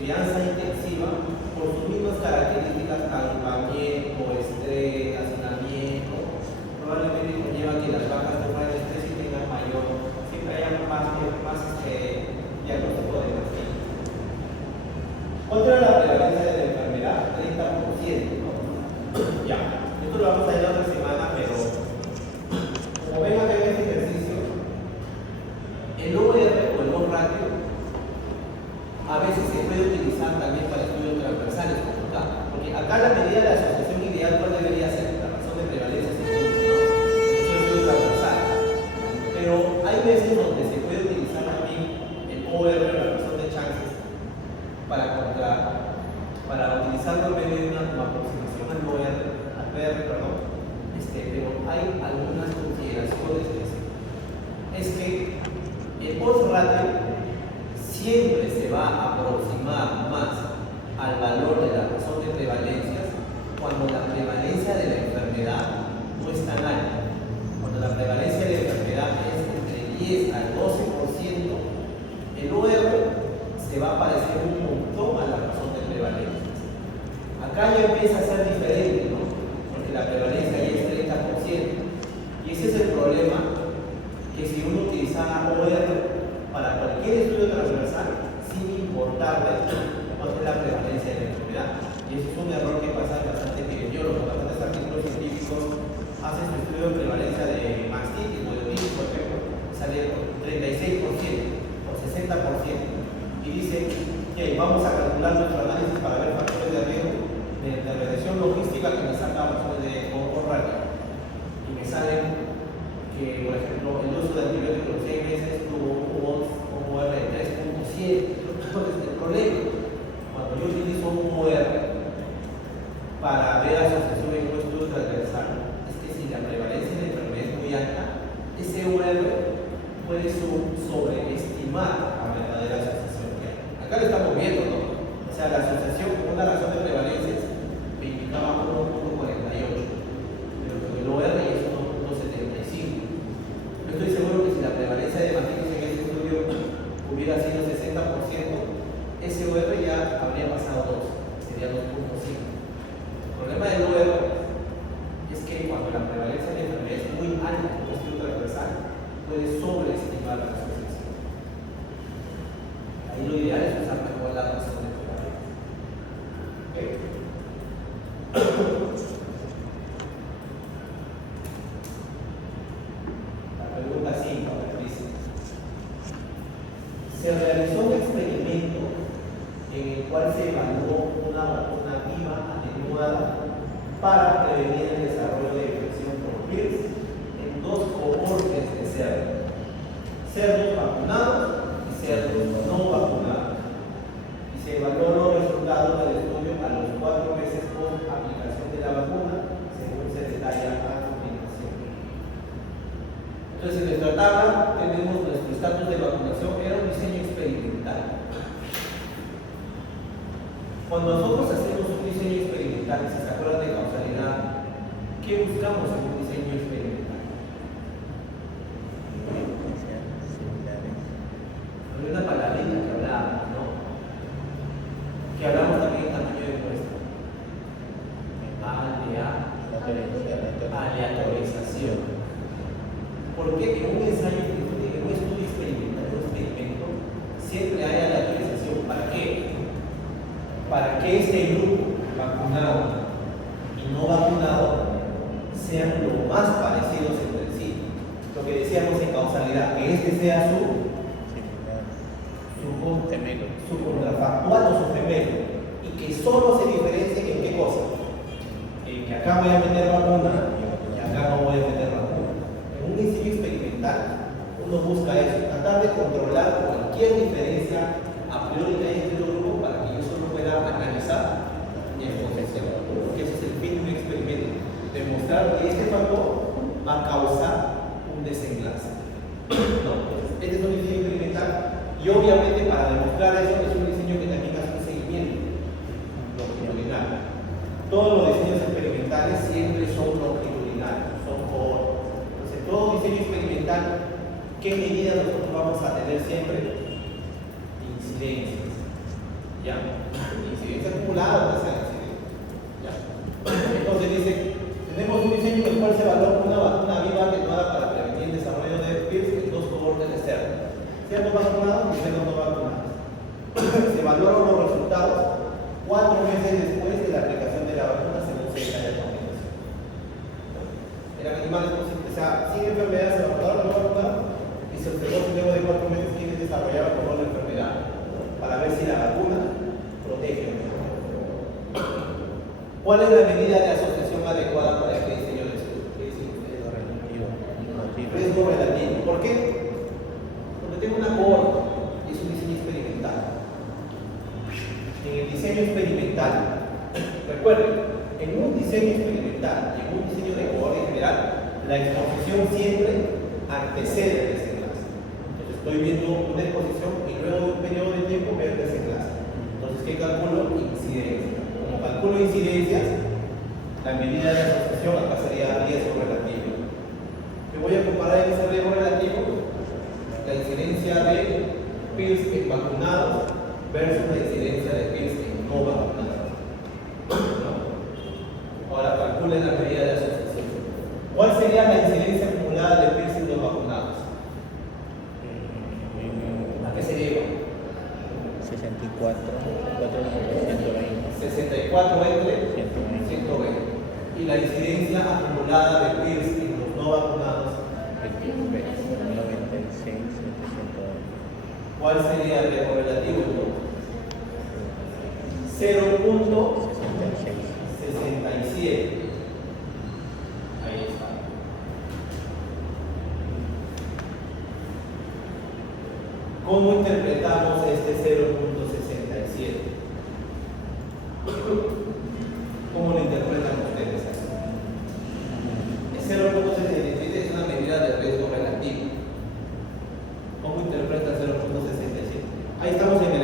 crianza intensiva, por sus mismas características, agrupamiento, estrés, hacinamiento, probablemente conlleva que las vacas sufran estrés y tengan mayor, siempre haya más diagnóstico de mastitis. ¿Cuánto era la prevalencia de la enfermedad? 30%, ¿no? Ya, esto lo vamos a ver la otra semana, pero como ven acá en este ejercicio, ratio siempre se va a aproximar más al valor de la razón de prevalencias cuando la prevalencia de la enfermedad no es tan alta. Cuando la prevalencia de la enfermedad es entre 10 al 12%, el OR se va a parecer un montón a la razón de prevalencias. Acá ya empieza a ser diferente, ¿no? Porque la prevalencia ya es 30%. Y ese es el problema, que si uno utilizara OR para cualquier estudio transversal, sin importarle cuál es la prevalencia de la enfermedad. Y eso es un error que pasa bastante epidemiólogos, bastantes artículos científicos hacen su estudio de prevalencia de mastitis o de otitis, por ejemplo, sale por 36% o 60%. Y dicen, okay, vamos a calcular nuestro análisis para ver factores de riesgo de intervención logística que me saca razones de ratio. Y me salen que, por ejemplo, el uso de antibióticos en 6 meses tuvo un OR de 3.7. Entonces, el problema, cuando yo utilizo un OR para ver asociación en un estudio transversal, es que si la prevalencia de la enfermedad es muy alta, ese OR puede sobreestimar la verdadera asociación que hay. Acá lo estamos viendo, ¿no? O sea, la asociación con una razón de prevalencias me indicaba 1.48, pero con el OR ya es 1.75. Yo estoy seguro que si la prevalencia de mastitis en este estudio hubiera sido 60%, ese OR ya habría pasado 2, sería 2.5. El problema del OR es que cuando la prevalencia de la enfermedad es muy alta en un estudio transversal, puede sobreestimar la asociación. Ahí lo ideal es usar mejor la razón de prevalencia. La pregunta 5 dice: se realizó un experimento en el cual se evaluó una vacuna viva atenuada para prevenir el desarrollo de infección por virus en 2 cohortes de cerdos vacunados y cerdos no vacunados, y se evaluó los resultados del estudio a los 4 meses post aplicación de la vacuna, según se detalla a continuación. Entonces, en nuestra tabla tenemos nuestro estatus de vacunación. Era un diseño experimental. Cuando nosotros hacemos un diseño experimental, si se acuerdan de causalidad, ¿qué buscamos en un diseño experimental? Había una palabrita que hablábamos, ¿no? Que hablamos también en tamaño de muestra. Aleatorización. ¿Por qué en un ensayo, en un estudio experimental, en un experimento, siempre hay aleatorización? ¿Para qué? Para que este grupo vacunado y no vacunado sean lo más parecidos entre sí. Lo que decíamos en causalidad, que este sea su contrafactual o su gemelo, y que solo se diferencien en qué cosa. En que acá voy a meter vacuna y acá no voy a meter vacuna. En un diseño experimental, uno busca eso, tratar de controlar cualquier diferencia a priori que hay entre los grupos para que yo solo pueda analizar y enfocarse. Porque ese es el fin de un experimento, demostrar que este factor va a causar un desenlace. No, este es un diseño experimental y obviamente para demostrar eso es un diseño que también hace un seguimiento longitudinal. Todos los diseños experimentales siempre son longitudinales, son cohortes. Entonces, todo diseño experimental, ¿qué medidas nosotros vamos a tener siempre? Incidencias. ¿Ya? Incidencia acumulada, o sea, ¿ya? Entonces dice, tenemos un diseño en el cual se evalúa una vacuna viva atenuada para prevenir el desarrollo de virus en 2 cohortes de cerdos. Cerdos vacunados y cerdos no vacunados. Se evaluaron los resultados 4 meses después de la aplicación de la vacuna según se detalla la comunicación. Eran animales o sea, sin enfermedad, se vacunaron o no vacunaron, y se observó luego de 4 meses quienes desarrollaban o no la enfermedad, para ver si la vacuna protege o no. ¿Cuál es la medida de asociación adecuada para este diseño de estudio? ¿Qué dicen ustedes? Riesgo relativo. ¿Por qué? Porque tengo una cohorte y es un diseño experimental. En el diseño experimental, recuerden, en un diseño experimental y en un diseño de cohorte en general, la exposición siempre antecede el desenlace. Entonces, estoy viendo una exposición y luego de un periodo de tiempo veo el desenlace. Entonces, ¿qué calculo? Incidencia. Como calculo incidencias, la medida de asociación acá sería riesgo relativo. ¿Qué voy a comparar en ese riesgo relativo? La incidencia de PIRS en vacunados versus la incidencia de PIRS en no vacunados. ¿No? Ahora calculen la medida de asociación. ¿Cuál sería la incidencia acumulada de PIRS en los vacunados? ¿A qué sería igual? 64, 120. 64 entre 120. 120. Y la incidencia acumulada de PIRS en los no vacunados, 96, 720. ¿cuál sería el riesgo relativo entonces? 0.67. Ahí está. ¿Cómo interpretamos este 0.67? ¿Cómo lo interpretan ustedes? El 0.67 es una medida de riesgo relativo. ¿Cómo interpreta 0.67? Ahí estamos en el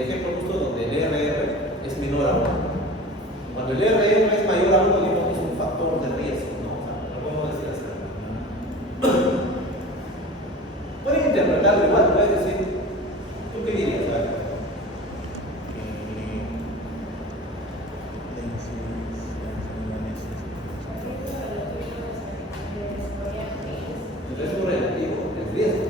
ejemplo justo donde el RR es menor a 1. Cuando el RR es mayor a 1, digamos que es un factor de riesgo, ¿no? O sea, lo podemos decir así. Pueden interpretarlo igual, puedes decir, ¿tú qué dirías? ¿Verdad? El riesgo relativo, el riesgo.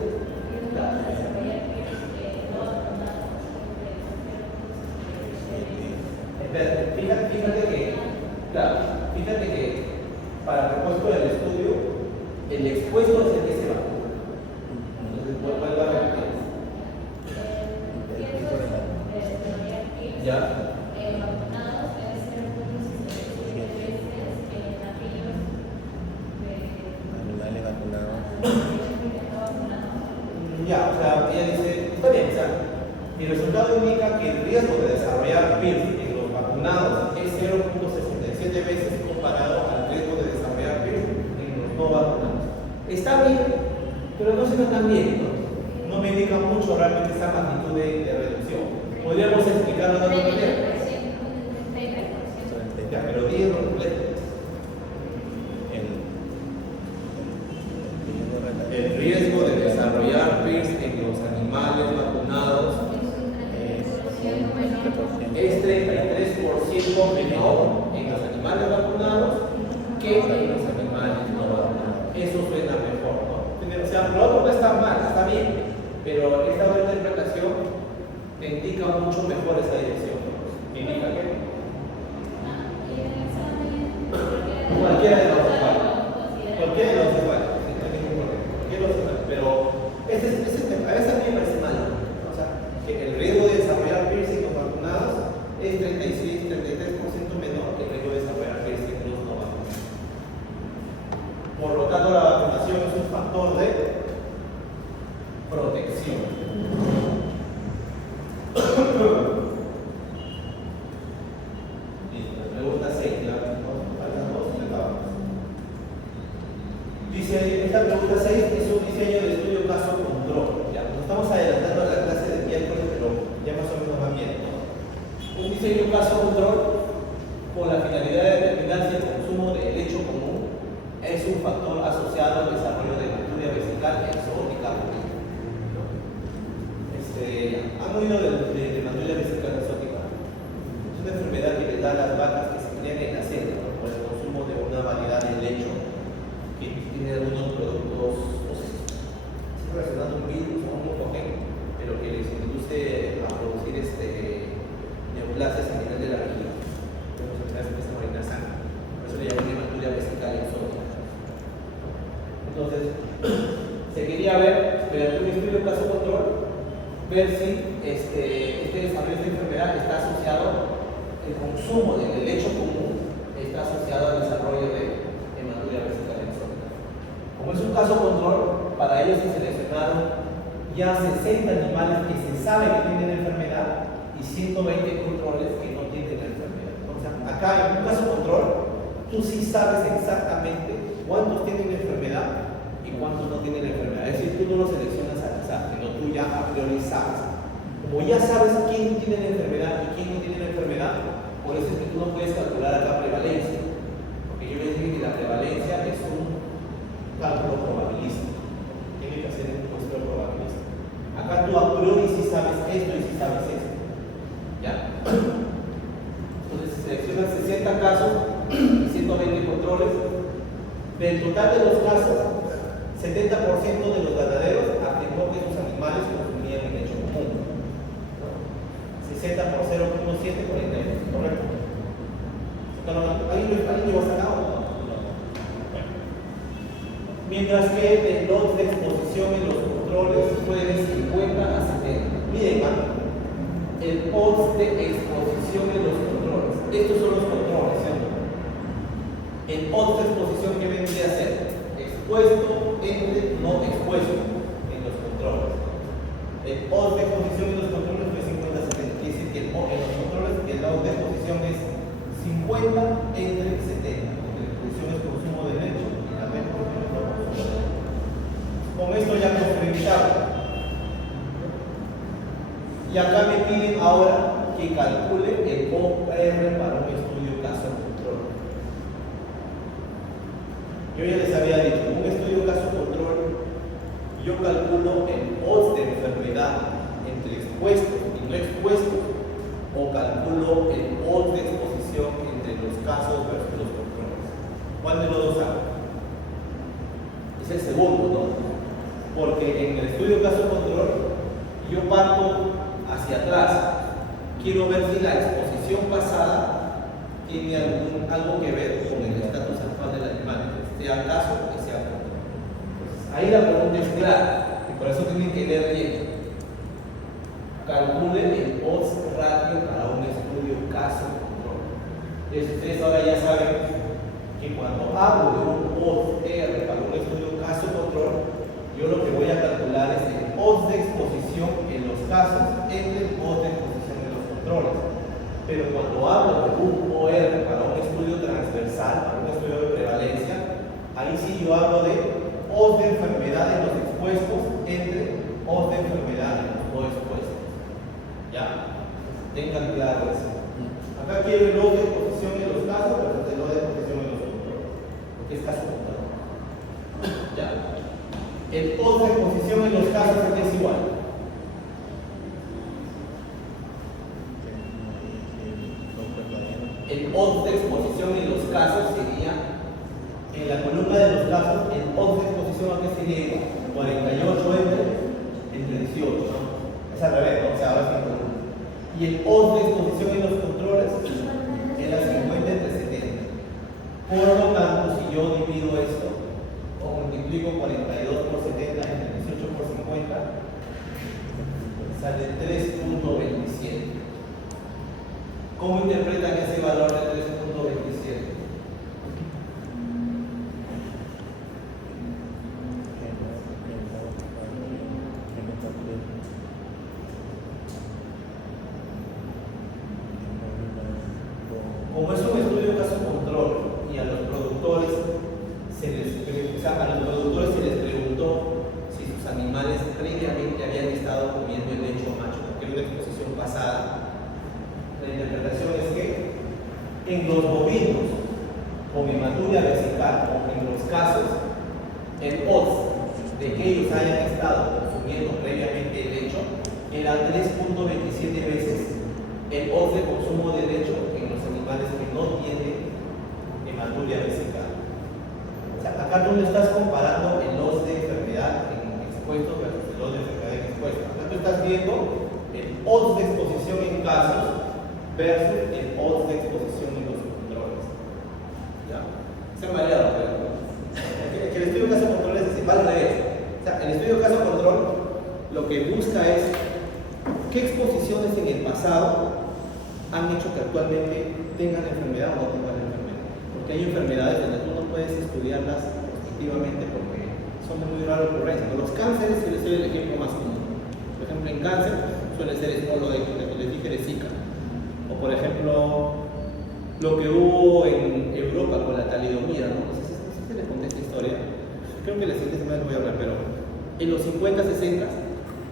Fíjate que para el propósito del estudio, el expuesto es el que se vacuna. Entonces, vuelvo a repetir. ¿Ya? Animales vacunados. Ya, o sea, ella dice, está bien, o sea, mi resultado indica que el riesgo de desarrollar PIRS en los vacunados es 0.67 veces comparado al riesgo de desarrollar PIRS en los no vacunados. Está bien, pero no se ve tan bien, ¿no? No me indica mucho realmente esa magnitud de reducción. Podríamos explicarlo de otra manera. Ya, pero 10 no completo. El riesgo de desarrollar PIRS en los animales vacunados es 33% menor en los animales vacunados que en los animales no vacunados. Eso suena mejor, ¿no? O sea, lo otro no está mal, está bien, pero esta otra interpretación te indica mucho mejor esa dirección. ¿Me indica qué? Cualquiera de los dos. Cualquiera de los dos. Pero a veces a mí me parece mal, ¿no? O sea, que el riesgo de desarrollar PIRS en los vacunados es 33% menor que el riesgo de desarrollar PIRS en los no vacunados. Por lo tanto, la vacunación es un factor de protección. Listo, pregunta 6, ya faltan 2 y acabamos. Dice, esta pregunta 6 es un diseño de estudio caso control. Ya, nos estamos adelantando a la clase de miércoles, pero ya más o menos va bien, ¿no? Un diseño caso control con la finalidad de determinar si el consumo de lecho común es un factor asociado al desarrollo de hematúria vesical exótica. ¿Han oído de hematúria vesical exótica? Es una enfermedad que les da a las vacas que se crían en la selva, ¿no? Por el consumo de una variedad de lecho que tiene algunos productos, no sé, relacionado a un virus o un oncogen, pero que les induce a producir neoplasias a nivel de la vejiga. Entonces, empiezan a orinar sangre. Por eso le llaman hematúria vesical exótica. Entonces, se quería ver, mediante un estudio de caso control, ver si este desarrollo de esta enfermedad está asociado, el consumo del lecho común está asociado al desarrollo de hematúria vesical exótica. Como es un caso control, para ellos se seleccionaron ya 60 animales que se sabe que tienen la enfermedad y 120 controles que no tienen la enfermedad. Entonces, acá en un caso control, tú sí sabes exactamente cuántos tienen la enfermedad y cuántos no tienen la enfermedad. Es decir, tú no lo seleccionas al azar, sino tú ya a priori sabes. Como ya sabes quién tiene la enfermedad y quién no tiene la enfermedad, por eso es que tú no puedes calcular acá prevalencia. Porque yo les dije que la prevalencia es un cálculo probabilístico. Tiene que hacer un muestreo probabilístico. Acá tú a priori sí sabes esto y sí sabes esto. ¿Ya? Entonces se seleccionan 60 casos y 120 controles. Del total de los casos, 70% de los ganaderos afirmó que sus animales consumían en hecho común. 60 por 0.7, 42, ¿correcto? ¿Alguien lo ha sacado? Mientras que el lote de exposición en los controles fue de 50 a 70. Miren, el odds de exposición en los controles. Estos son los controles, ¿cierto? El odds de exposición que vendría a ser expuesto entre no expuesto en los controles. El odds de exposición en los controles fue 50 a 70. Quiere decir que en los controles el odds de exposición es 50 entre 70. Porque la exposición es consumo de leche y la exposición es no consumo de leche. Con esto ya construimos. Y acá me piden ahora que calcule el OR para un estudio caso control. Yo ya les había dicho, en un estudio caso control, yo calculo el odds de enfermedad entre expuestos y no expuestos, o calculo el odds de exposición entre los casos versus los controles. ¿Cuál de los dos hago? Es el segundo, ¿no? Porque en el estudio caso control, yo parto hacia atrás. Quiero ver si la exposición pasada tiene algo que ver con el estatus actual del animal, sea caso o sea control. Ahí la pregunta es clara, y por eso tienen que leer bien. Calculen el odds ratio para un estudio caso control. Entonces ustedes ahora ya saben que cuando hablo de un odds R para un estudio caso control, yo lo que voy a calcular es el odds de exposición en los casos entre el odds de exposición en los controles. Pero cuando hablo de un OR para un estudio transversal, para un estudio de prevalencia, ahí sí yo hablo de odds de enfermedad en los expuestos entre odds de enfermedad en los no expuestos. ¿Ya? Tengan claro eso. Acá quiero el odds de exposición en los casos, pero el odds de exposición en los controles. Porque es caso control. ¿Ya? El odds de exposición en los casos es igual. El odds de exposición en los casos sería, en la columna de los casos, el odds de exposición aquí sería igual, 48 entre 18, ¿no? Es al revés, ¿no? O sea, ahora es la columna. Y el odds de exposición en los controles era 50 entre 70. Por lo tanto, si yo divido esto, o multiplico 42 por 70 entre 18 por 50, sale 3.27. ¿Cómo interpretan ese valor de 3.27? Como es un estudio caso control y a los productores se les preguntó si sus animales previamente habían estado comiendo el lecho macho, porque era una exposición pasada. La interpretación es que en los bovinos con hematuria vesical o en los casos, el odds de que ellos hayan estado consumiendo previamente el lecho era 3.27 veces el odds de consumo de lecho en los animales que no tienen hematuria vesical. O sea, acá tú no estás comparando el odds de enfermedad en expuestos versus el odds de enfermedad en expuestos. Acá tú estás viendo el odds de exposición en casos versus el odds de exposición en los controles. ¿Ya? Se han variado, pero que el estudio caso control es decir, vale al revés. O sea, el estudio caso control lo que busca es qué exposiciones en el pasado han hecho que actualmente tengan la enfermedad o no tengan la enfermedad. Porque hay enfermedades donde tú no puedes estudiarlas prospectivamente porque son de muy rara ocurrencia. Los cánceres suele ser el ejemplo más común. Por ejemplo, en cáncer suele ser el polo de que les dije de Zika. O por ejemplo, lo que hubo en Europa con la talidomida, ¿no? No sé si les conté esta historia. Creo que la siguiente semana les voy a hablar, pero en los 50, 60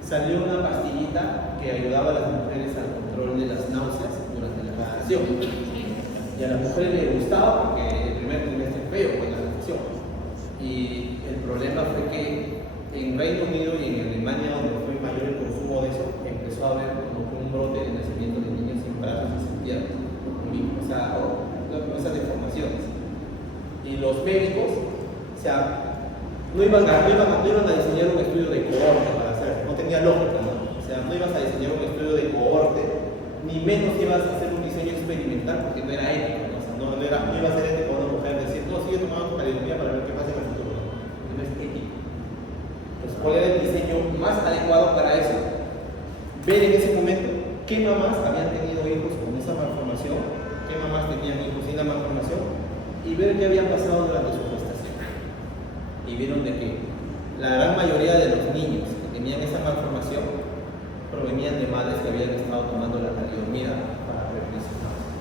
salió una pastillita que ayudaba a las mujeres al control de las náuseas durante la gestación. Y a las mujeres les gustaba porque el primer trimestre es feo con la gestación. Y el problema fue que en Reino Unido y en Alemania, donde fue mayor el consumo de eso, empezó a haber como que un brote de nacimiento de niños sin brazos y sin piernas, o sea, esas deformaciones. Y los médicos, o sea, no iban a diseñar un estudio de cohorte para hacer, no tenía lógica, ¿no? O sea, no ibas a diseñar un estudio de cohorte, ni menos ibas a hacer un diseño experimental porque no era ético, ¿no? O sea, no iba a ser ético a una mujer decir, no, sigue tomando tu calidomía para ver qué pasa en el futuro, ¿no? No es ético. Entonces, ¿cuál era el diseño más adecuado para eso? Ver en ese momento qué mamás habían tenido hijos con esa malformación, qué mamás tenían hijos sin la malformación, y ver qué había pasado durante su gestación. Y vieron de que la gran mayoría de los niños que tenían esa malformación provenían de madres que habían estado tomando la talidomida para prevenir sus náuseas.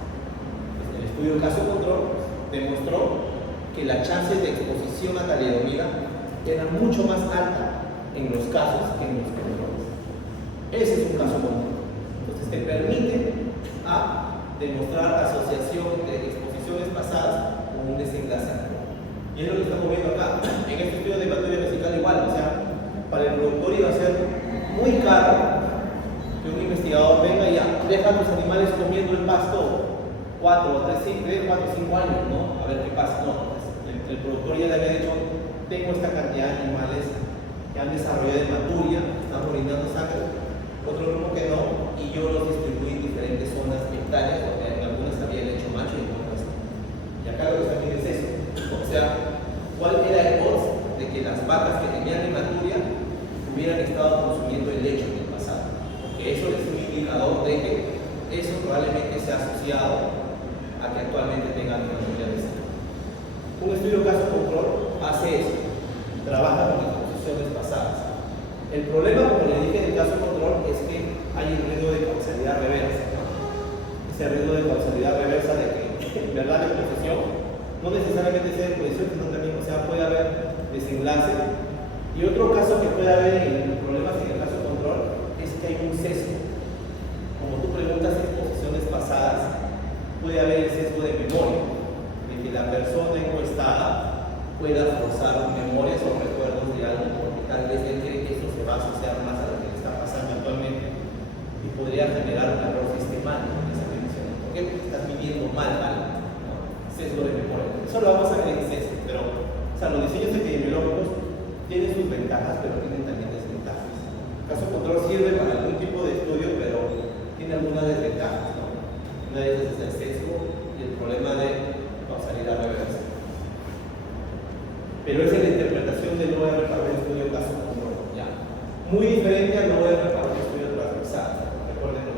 El estudio caso control demostró que la chance de exposición a talidomida era mucho más alta en los casos que en los controles. Ese es un caso control. Entonces te permite demostrar asociación de exposiciones pasadas con un desenlace. Y es lo que estamos viendo acá. En este estudio de materia vesical igual, o sea, para el productor iba a ser muy caro que un investigador venga y ya deja a los animales comiendo el pasto 4 o 5 años, ¿no? A ver qué pasa. No, el productor ya le había dicho, tengo esta cantidad de animales que han desarrollado hematuria, están orinando sangre, otro grupo que no, y yo los distribuí en diferentes zonas hectáreas, porque en algunas había lecho macho y en otras no. Y acá lo que está viendo es eso. O sea, ¿cuál era el odds de que las vacas que tenían hematuria hubieran estado consumiendo el lecho en el pasado? Porque eso es un indicador de que eso probablemente sea asociado a que actualmente tengan hematuria de sangre. Un estudio caso control hace eso, trabaja con exposiciones pasadas. El problema, como le dije en el caso control, es que hay el riesgo de causalidad reversa. Ese riesgo de causalidad reversa de que en verdad la exposición no necesariamente sea exposición, sino también, o sea, puede haber desenlace. Y otro caso que puede haber en problemas en el caso control es que hay un sesgo. Como tú preguntas exposiciones pasadas, puede haber el sesgo de memoria, de que la persona encuestada pueda forzar memorias o recuerdos de algo, porque tal vez él cree que eso se va a asociar más a lo que le está pasando actualmente y podría generar un error sistemático en esa medición. ¿Por qué? Porque estás midiendo mal algo, ¿no? Sesgo de memoria. Eso lo vamos a ver en sesgo, pero o sea, los diseños epidemiológicos tienen sus ventajas, pero tienen también desventajas. El caso control sirve para algún tipo de estudio, pero tiene algunas desventajas, ¿no? Una de ellas es el sesgo y el problema de causalidad reversa. Pero esa es la interpretación del OR para un estudio caso control, ¿ya? Muy diferente al OR para un estudio transversal, recuerden.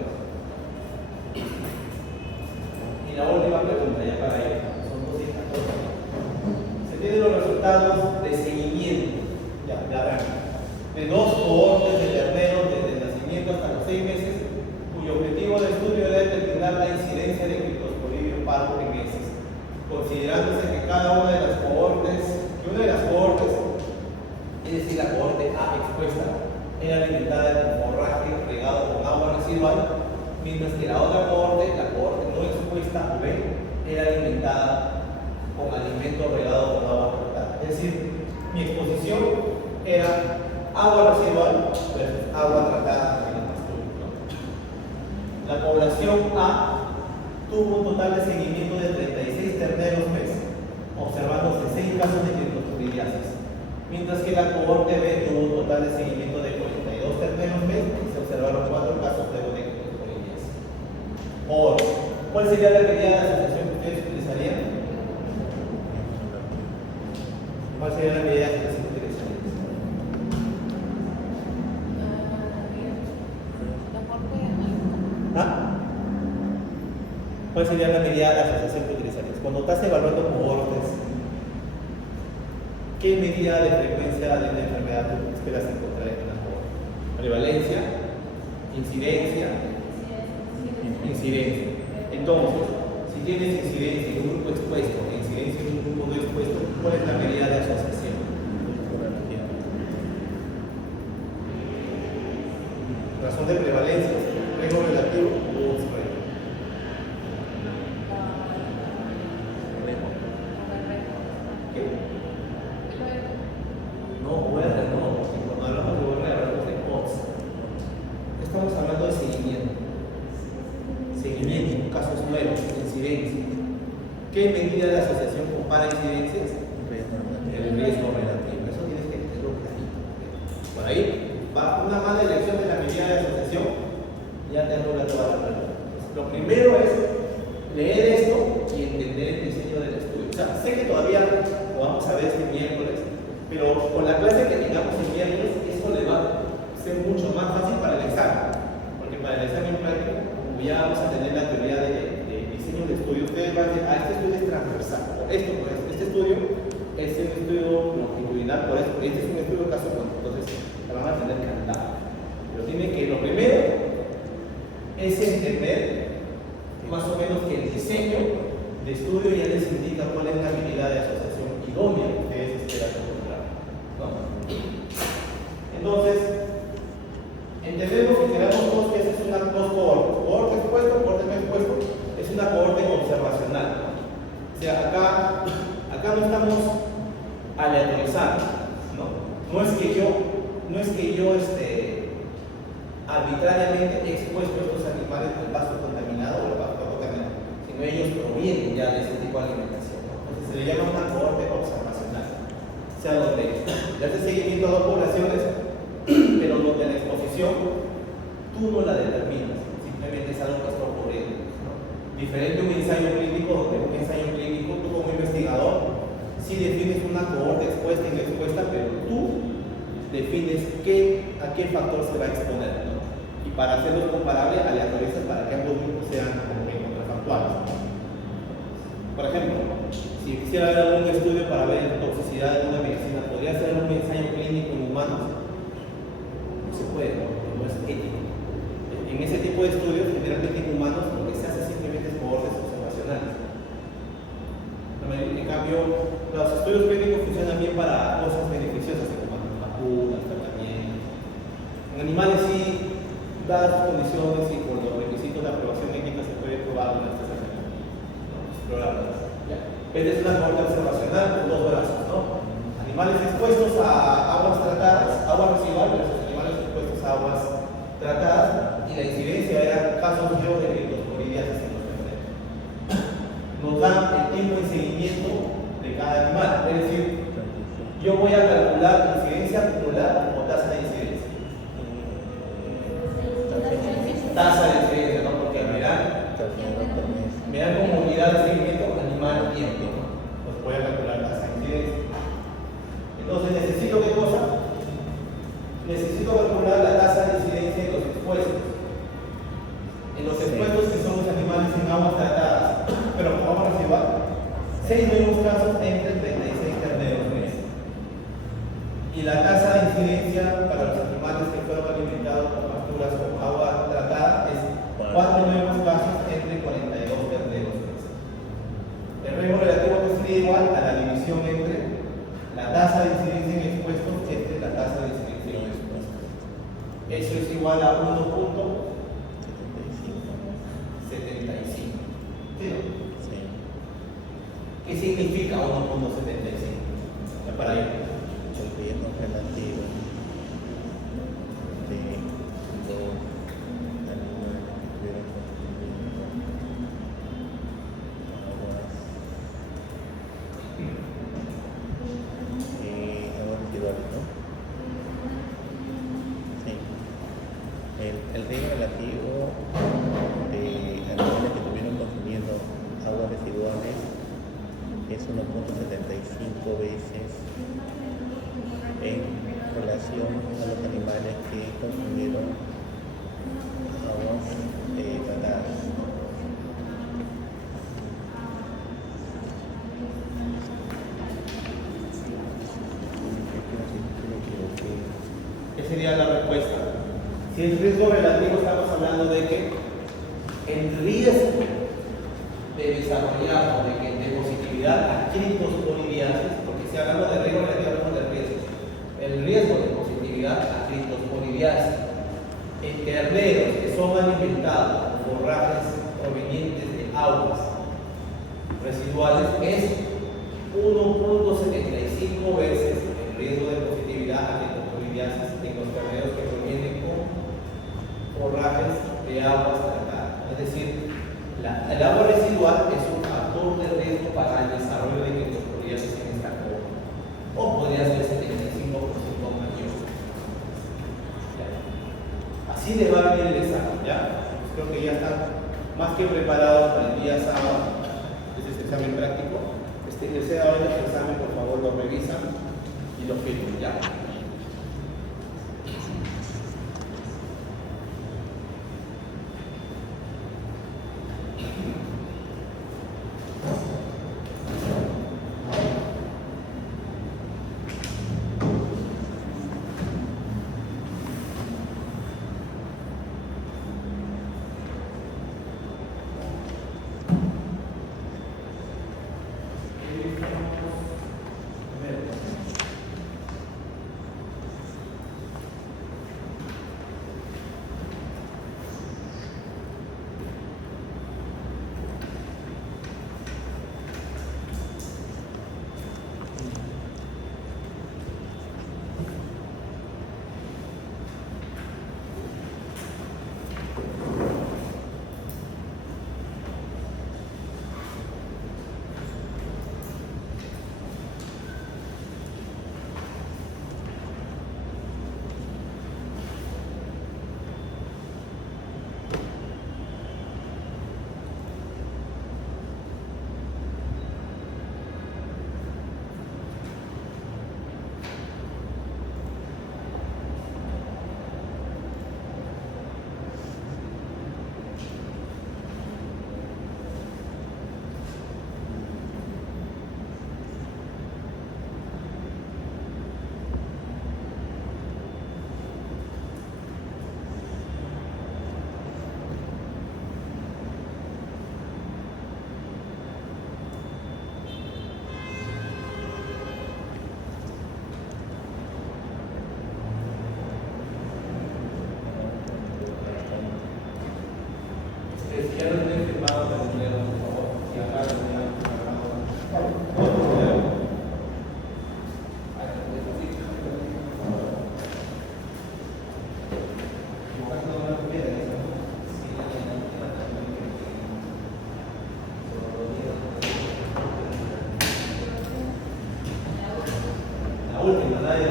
Y la última pregunta, ya para ello, son cositas. Se tienen los resultados de seguimiento, ya arranca, de 2 cohortes de terneros desde el nacimiento hasta los 6 meses, cuyo objetivo del estudio era determinar la incidencia de Cryptosporidium parvo en meses, considerándose que cada una de las cohortes, es decir, la cohorte A expuesta, era alimentada con forraje regado con agua residual, mientras que la otra cohorte, la cohorte no expuesta, B, era alimentada con alimento regado con agua tratada. Es decir, mi exposición era agua residual versus agua tratada en el pastor, ¿no? La población A tuvo un total de seguimiento de 36 terneros mes, observándose 6 casos de criptosporidiasis, mientras que la cohorte B tuvo un total de seguimiento de 42 terneros mes y se observaron 4 casos de criptosporidiasis. ¿Cuál sería la medida de asociación que ustedes utilizarían? ¿Cuál sería la medida de asociación que utilizarían? ¿Cuál sería la medida de asociación que utilizarías? Cuando estás evaluando cohortes, ¿qué medida de frecuencia de la enfermedad tú esperas encontrar en una cohorte? ¿Prevalencia? ¿Incidencia? Incidencia. Entonces, si tienes incidencia en un grupo expuesto e incidencia en un grupo no expuesto, ¿cuál es la medida de asociación? razón de prevalencia, riesgo relativo u odds ratio. ¿Qué? No, OR no, cuando hablamos de OR hablamos de odds. Estamos hablando de seguimiento. Seguimiento, casos nuevos, incidencias. ¿Qué medida de asociación compara incidencias? El riesgo relativo. Eso tienes que tenerlo clarito. Por ahí va una mala elección de la medida de asociación, ya te anula toda la pregunta. Lo primero es leer esto y entender el diseño del estudio. O sea, sé que todavía lo vamos a ver este miércoles, pero con la clase que tengamos el miércoles, eso le va a ser mucho más fácil para el examen. Porque para el examen práctico, como ya vamos a tener la teoría de diseño de estudio, ustedes van a decir, este estudio es transversal. Esto, pues, este estudio es un estudio longitudinal, por eso, este es un estudio caso cuántico, entonces la van a tener cantada. Pero tienen que, lo primero es entender más o menos que el diseño de estudio ya les indica cuál es la medida de asociación idónea que ustedes esperan encontrar, ¿no? Entonces, entendemos que tenemos todos que esa es una dos cohortes. Cohorte expuesto, cohorte no expuesto, es una cohorte observacional, ¿no? O sea, acá no estamos aleatorizando, ¿no? No es que yo arbitrariamente he expuesto a estos animales al pasto contaminado o al pasto contaminado, sino ellos provienen ya de ese tipo de alimentación, ¿no? Entonces se le llama una cohorte observacional, o sea, donde le hace seguimiento a dos poblaciones, pero donde la exposición tú no la determinas, simplemente es algo que está ocurriendo, ¿no? Diferente a un ensayo clínico, donde un ensayo clínico tú como investigador sí defines una cohorte expuesta y no expuesta, pero tú defines a qué factor se va a exponer, ¿no? Y para hacerlo comparable, aleatorizas para que ambos grupos sean contrafactuales. Por ejemplo, si quisiera ver algún estudio para ver la toxicidad de una medicina, ¿podría hacer un ensayo clínico en humanos? No se puede, no es ético. En ese tipo de estudios, generalmente en humanos, lo que se hace simplemente es cohortes observacionales. En cambio, los estudios clínicos funcionan bien para cosas beneficiosas en humanos, vacunas, tratamientos. En animales sí, dadas las condiciones y por los requisitos de aprobación ética se puede probar una estación, ¿no? Explorarlas. Esta es una cohorte observacional con dos brazos, ¿no? Animales expuestos a aguas tratadas, agua residual versus animales expuestos a aguas tratadas, y la incidencia era casos nuevos de criptosporidiasis en los enfermos. Nos dan el tiempo de seguimiento de cada animal, es decir, yo voy a calcular incidencia acumulada o tasa de incidencia. Tasa de incidencia, ¿no? Porque me dan como unidad de seguimiento animal tiempo, ¿no? Pues voy a calcular tasa de incidencia. Entonces, ¿necesito qué cosa? Necesito calcular la tasa de incidencia en los expuestos. En los expuestos que son los animales en aguas tratadas, pero como vamos a residual, 6 nuevos casos entre 36 terneros meses. Y la tasa de incidencia para los animales que fueron alimentados con pasturas con agua tratada es 4 nuevos casos entre 42 terneros meses. El riesgo relativo sería igual a la división entre la tasa de incidencia en expuestos entre la tasa de incidencia en expuestos. Eso es igual a 1.75. ¿Sí, no? Sí. ¿Qué significa 1.75? Para ahí. El riesgo relativo de los animales que estuvieron consumiendo aguas residuales, ¿no? Sí. El riesgo relativo de animales que estuvieron consumiendo aguas residuales es 1.75 veces en relación a los animales que consumieron aguas tratadas. ¿Qué sería la respuesta? Si el riesgo relativo, estamos hablando de que el riesgo de desarrollar de positividad a criptosporidiasis, porque si hablamos de riesgo relativo, hablamos de riesgo. El riesgo de positividad a criptosporidiasis terneros que son alimentados con forrajes provenientes de aguas residuales es 1.75 veces el riesgo de positividad a leptospiromiasis en los terneros que provienen con forrajes de aguas tratadas. Es decir, el agua residual es un factor de riesgo para el desarrollo de leptospiromiasis en esta cohorte, o podría ser 75% mayor. Así le va a venir el examen, ¿ya? Creo que ya están más que preparados para el día sábado. Este examen práctico. Desea ahora el examen, por favor, lo revisan y lo firman, ¿ya? Ya lo tienen firmado para el dinero, por favor. Y acá lo tienen la última, nadie.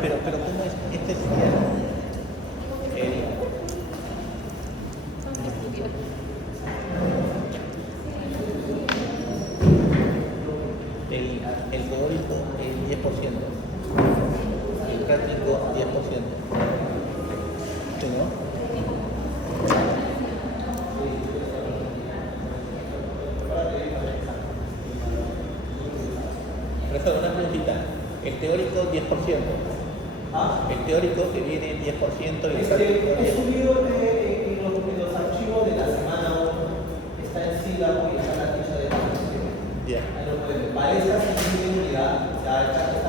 Pero ¿cómo es? Este sería el teórico el 10%, el práctico 10%. ¿Sí, no? Profesor, una preguntita. El teórico 10%. El teórico que viene el 10% y el práctico He subido en los archivos de la semana 1, está el sílabo y está la ficha de la clase. Ya. Ahí lo pueden ver. Para esta siguiente unidad, o sea, esta